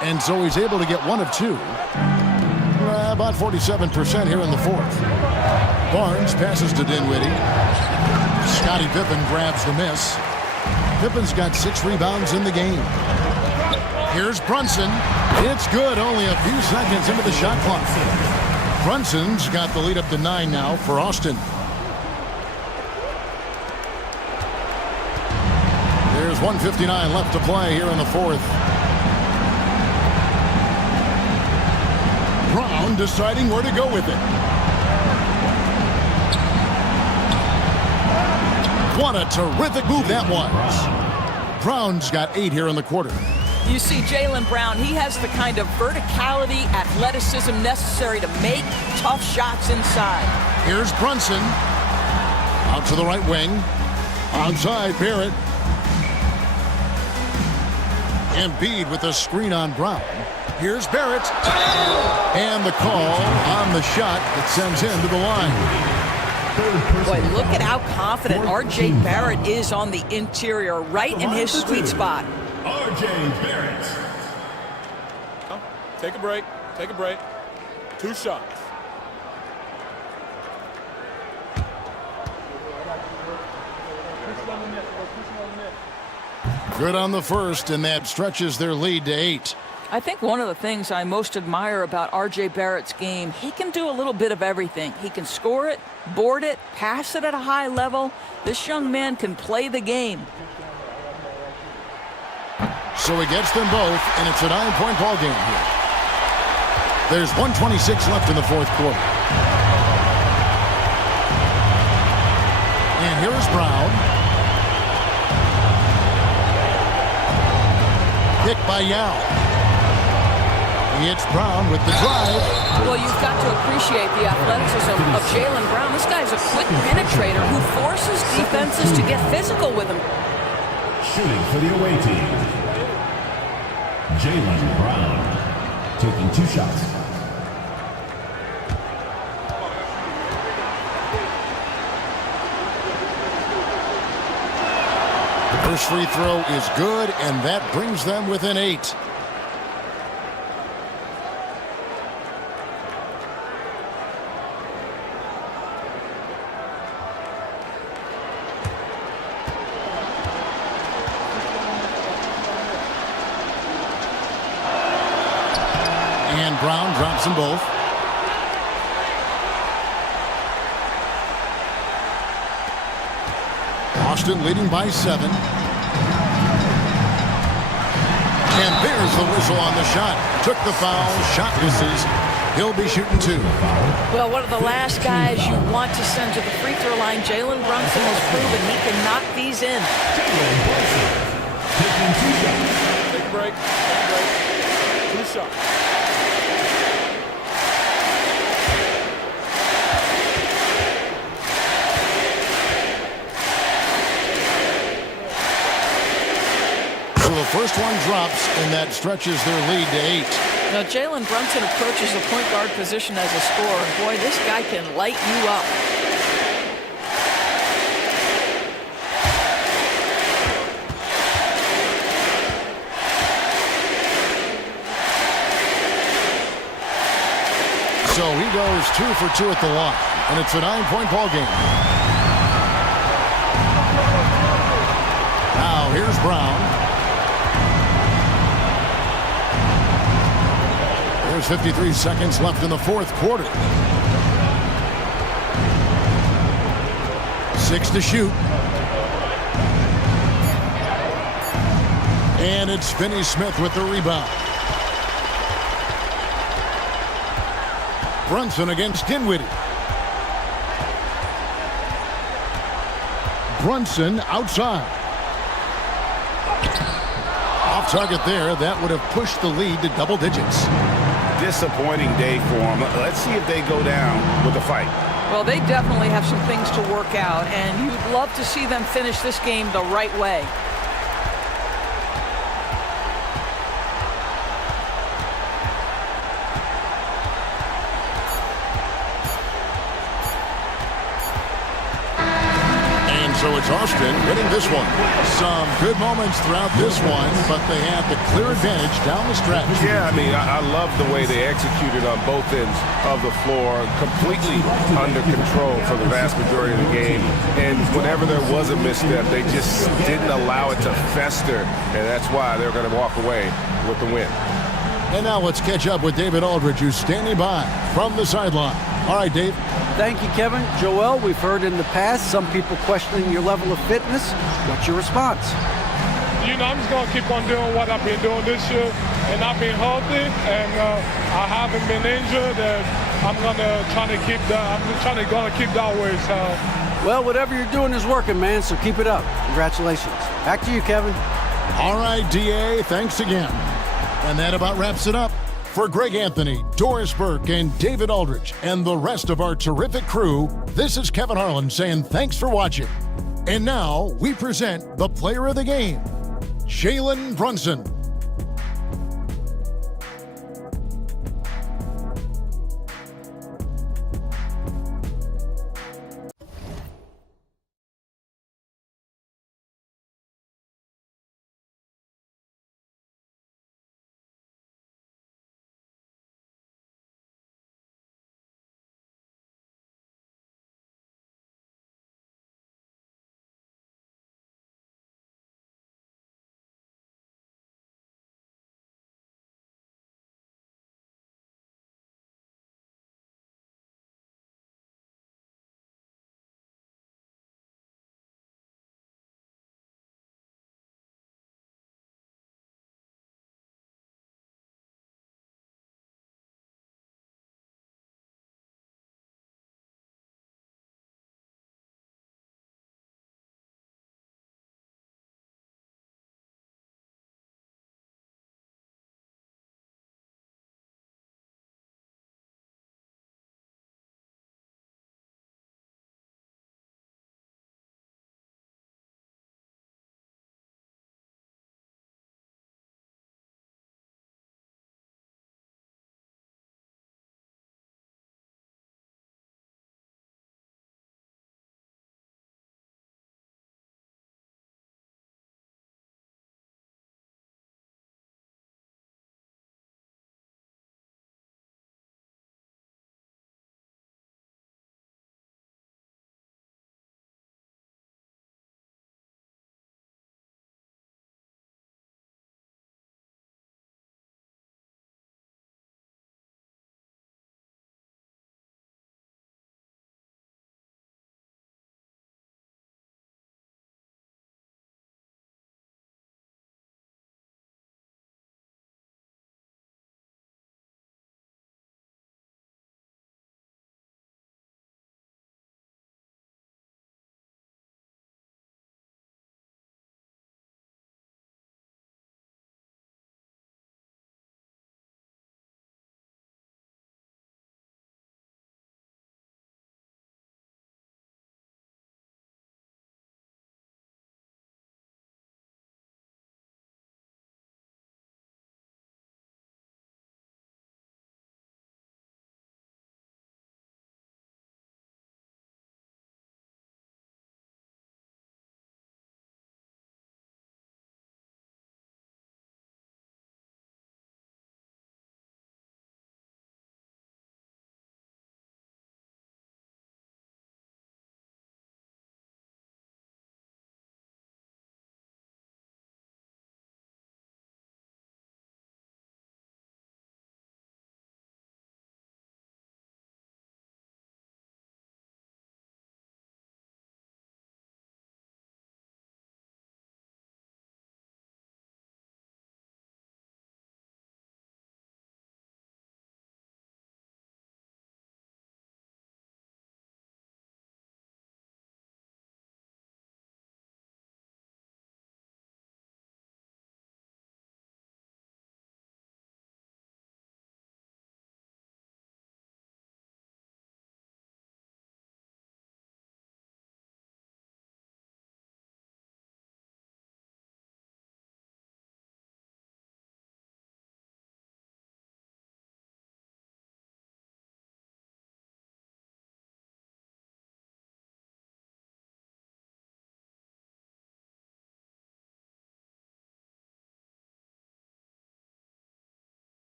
And so he's able to get one of two. About 47% here in the fourth. Barnes passes to Dinwiddie. Scottie Pippen grabs the miss. Pippen's got 6 rebounds in the game. Here's Brunson. It's good, only a few seconds into the shot clock. Brunson's got the lead up to 9 now for Austin. There's 1:59 left to play here in the fourth. Brown deciding where to go with it. What a terrific move that was. Brown's got 8 here in the quarter. You see Jaylen Brown, he has the kind of verticality, athleticism necessary to make tough shots inside. Here's Brunson. Out to the right wing. Onside Barrett. Embiid with a screen on Brown. Here's Barrett. And the call on the shot that sends him to the line. Boy, look at how confident R.J. Barrett is on the interior, right in his sweet spot. R.J. Barrett. Oh, take a break. Take a break. 2 shots. Good on the first, and that stretches their lead to 8. I think one of the things I most admire about R.J. Barrett's game, he can do a little bit of everything. He can score it, board it, pass it at a high level. This young man can play the game. So he gets them both, and it's a 9-point ball game here. There's 1:26 left in the fourth quarter. And here's Brown. Picked by Yao. It's Brown with the drive. Well, you've got to appreciate the athleticism of Jaylen Brown. This guy's a quick penetrator who forces defenses to get physical with him. Shooting for the away team, Jaylen Brown, taking 2 shots. The first free throw is good, and that brings them within 8. And Brown drops them both. Austin leading by 7. And there's the whistle on the shot. Took the foul. Shot misses. He'll be shooting 2. Well, one of the last guys you want to send to the free throw line, Jalen Brunson has proven he can knock these in. Take a break. Take a break. 2 shots. So the first one drops, and that stretches their lead to 8. Now, Jalen Brunson approaches the point guard position as a scorer. And boy, this guy can light you up. So he goes 2 for 2 at the line, and it's a 9-point ball game. Now here's Brown. There's 53 seconds left in the fourth quarter. 6 to shoot. And it's Finney Smith with the rebound. Brunson against Dinwiddie. Brunson outside. Off target there. That would have pushed the lead to double digits. Disappointing day for them. Let's see if they go down with a fight. Well, they definitely have some things to work out, and you'd love to see them finish this game the right way. So it's Austin winning this one. Some good moments throughout this one, but they have the clear advantage down the stretch. Yeah, I mean, I love the way they executed on both ends of the floor, completely under control for the vast majority of the game. And whenever there was a misstep, they just didn't allow it to fester, and that's why they're going to walk away with the win. And now let's catch up with David Aldridge, who's standing by from the sideline. All right, Dave. Thank you, Kevin. Joel, we've heard in the past some people questioning your level of fitness. What's your response? You know, I'm just going to keep on doing what I've been doing this year, and I've been healthy, and I haven't been injured, and I'm going to try to keep that. I'm going to keep that way. So. Well, whatever you're doing is working, man, so keep it up. Congratulations. Back to you, Kevin. All right, DA, thanks again. And that about wraps it up. For Greg Anthony, Doris Burke, and David Aldridge, and the rest of our terrific crew, this is Kevin Harlan saying thanks for watching. And now we present the player of the game, Jalen Brunson.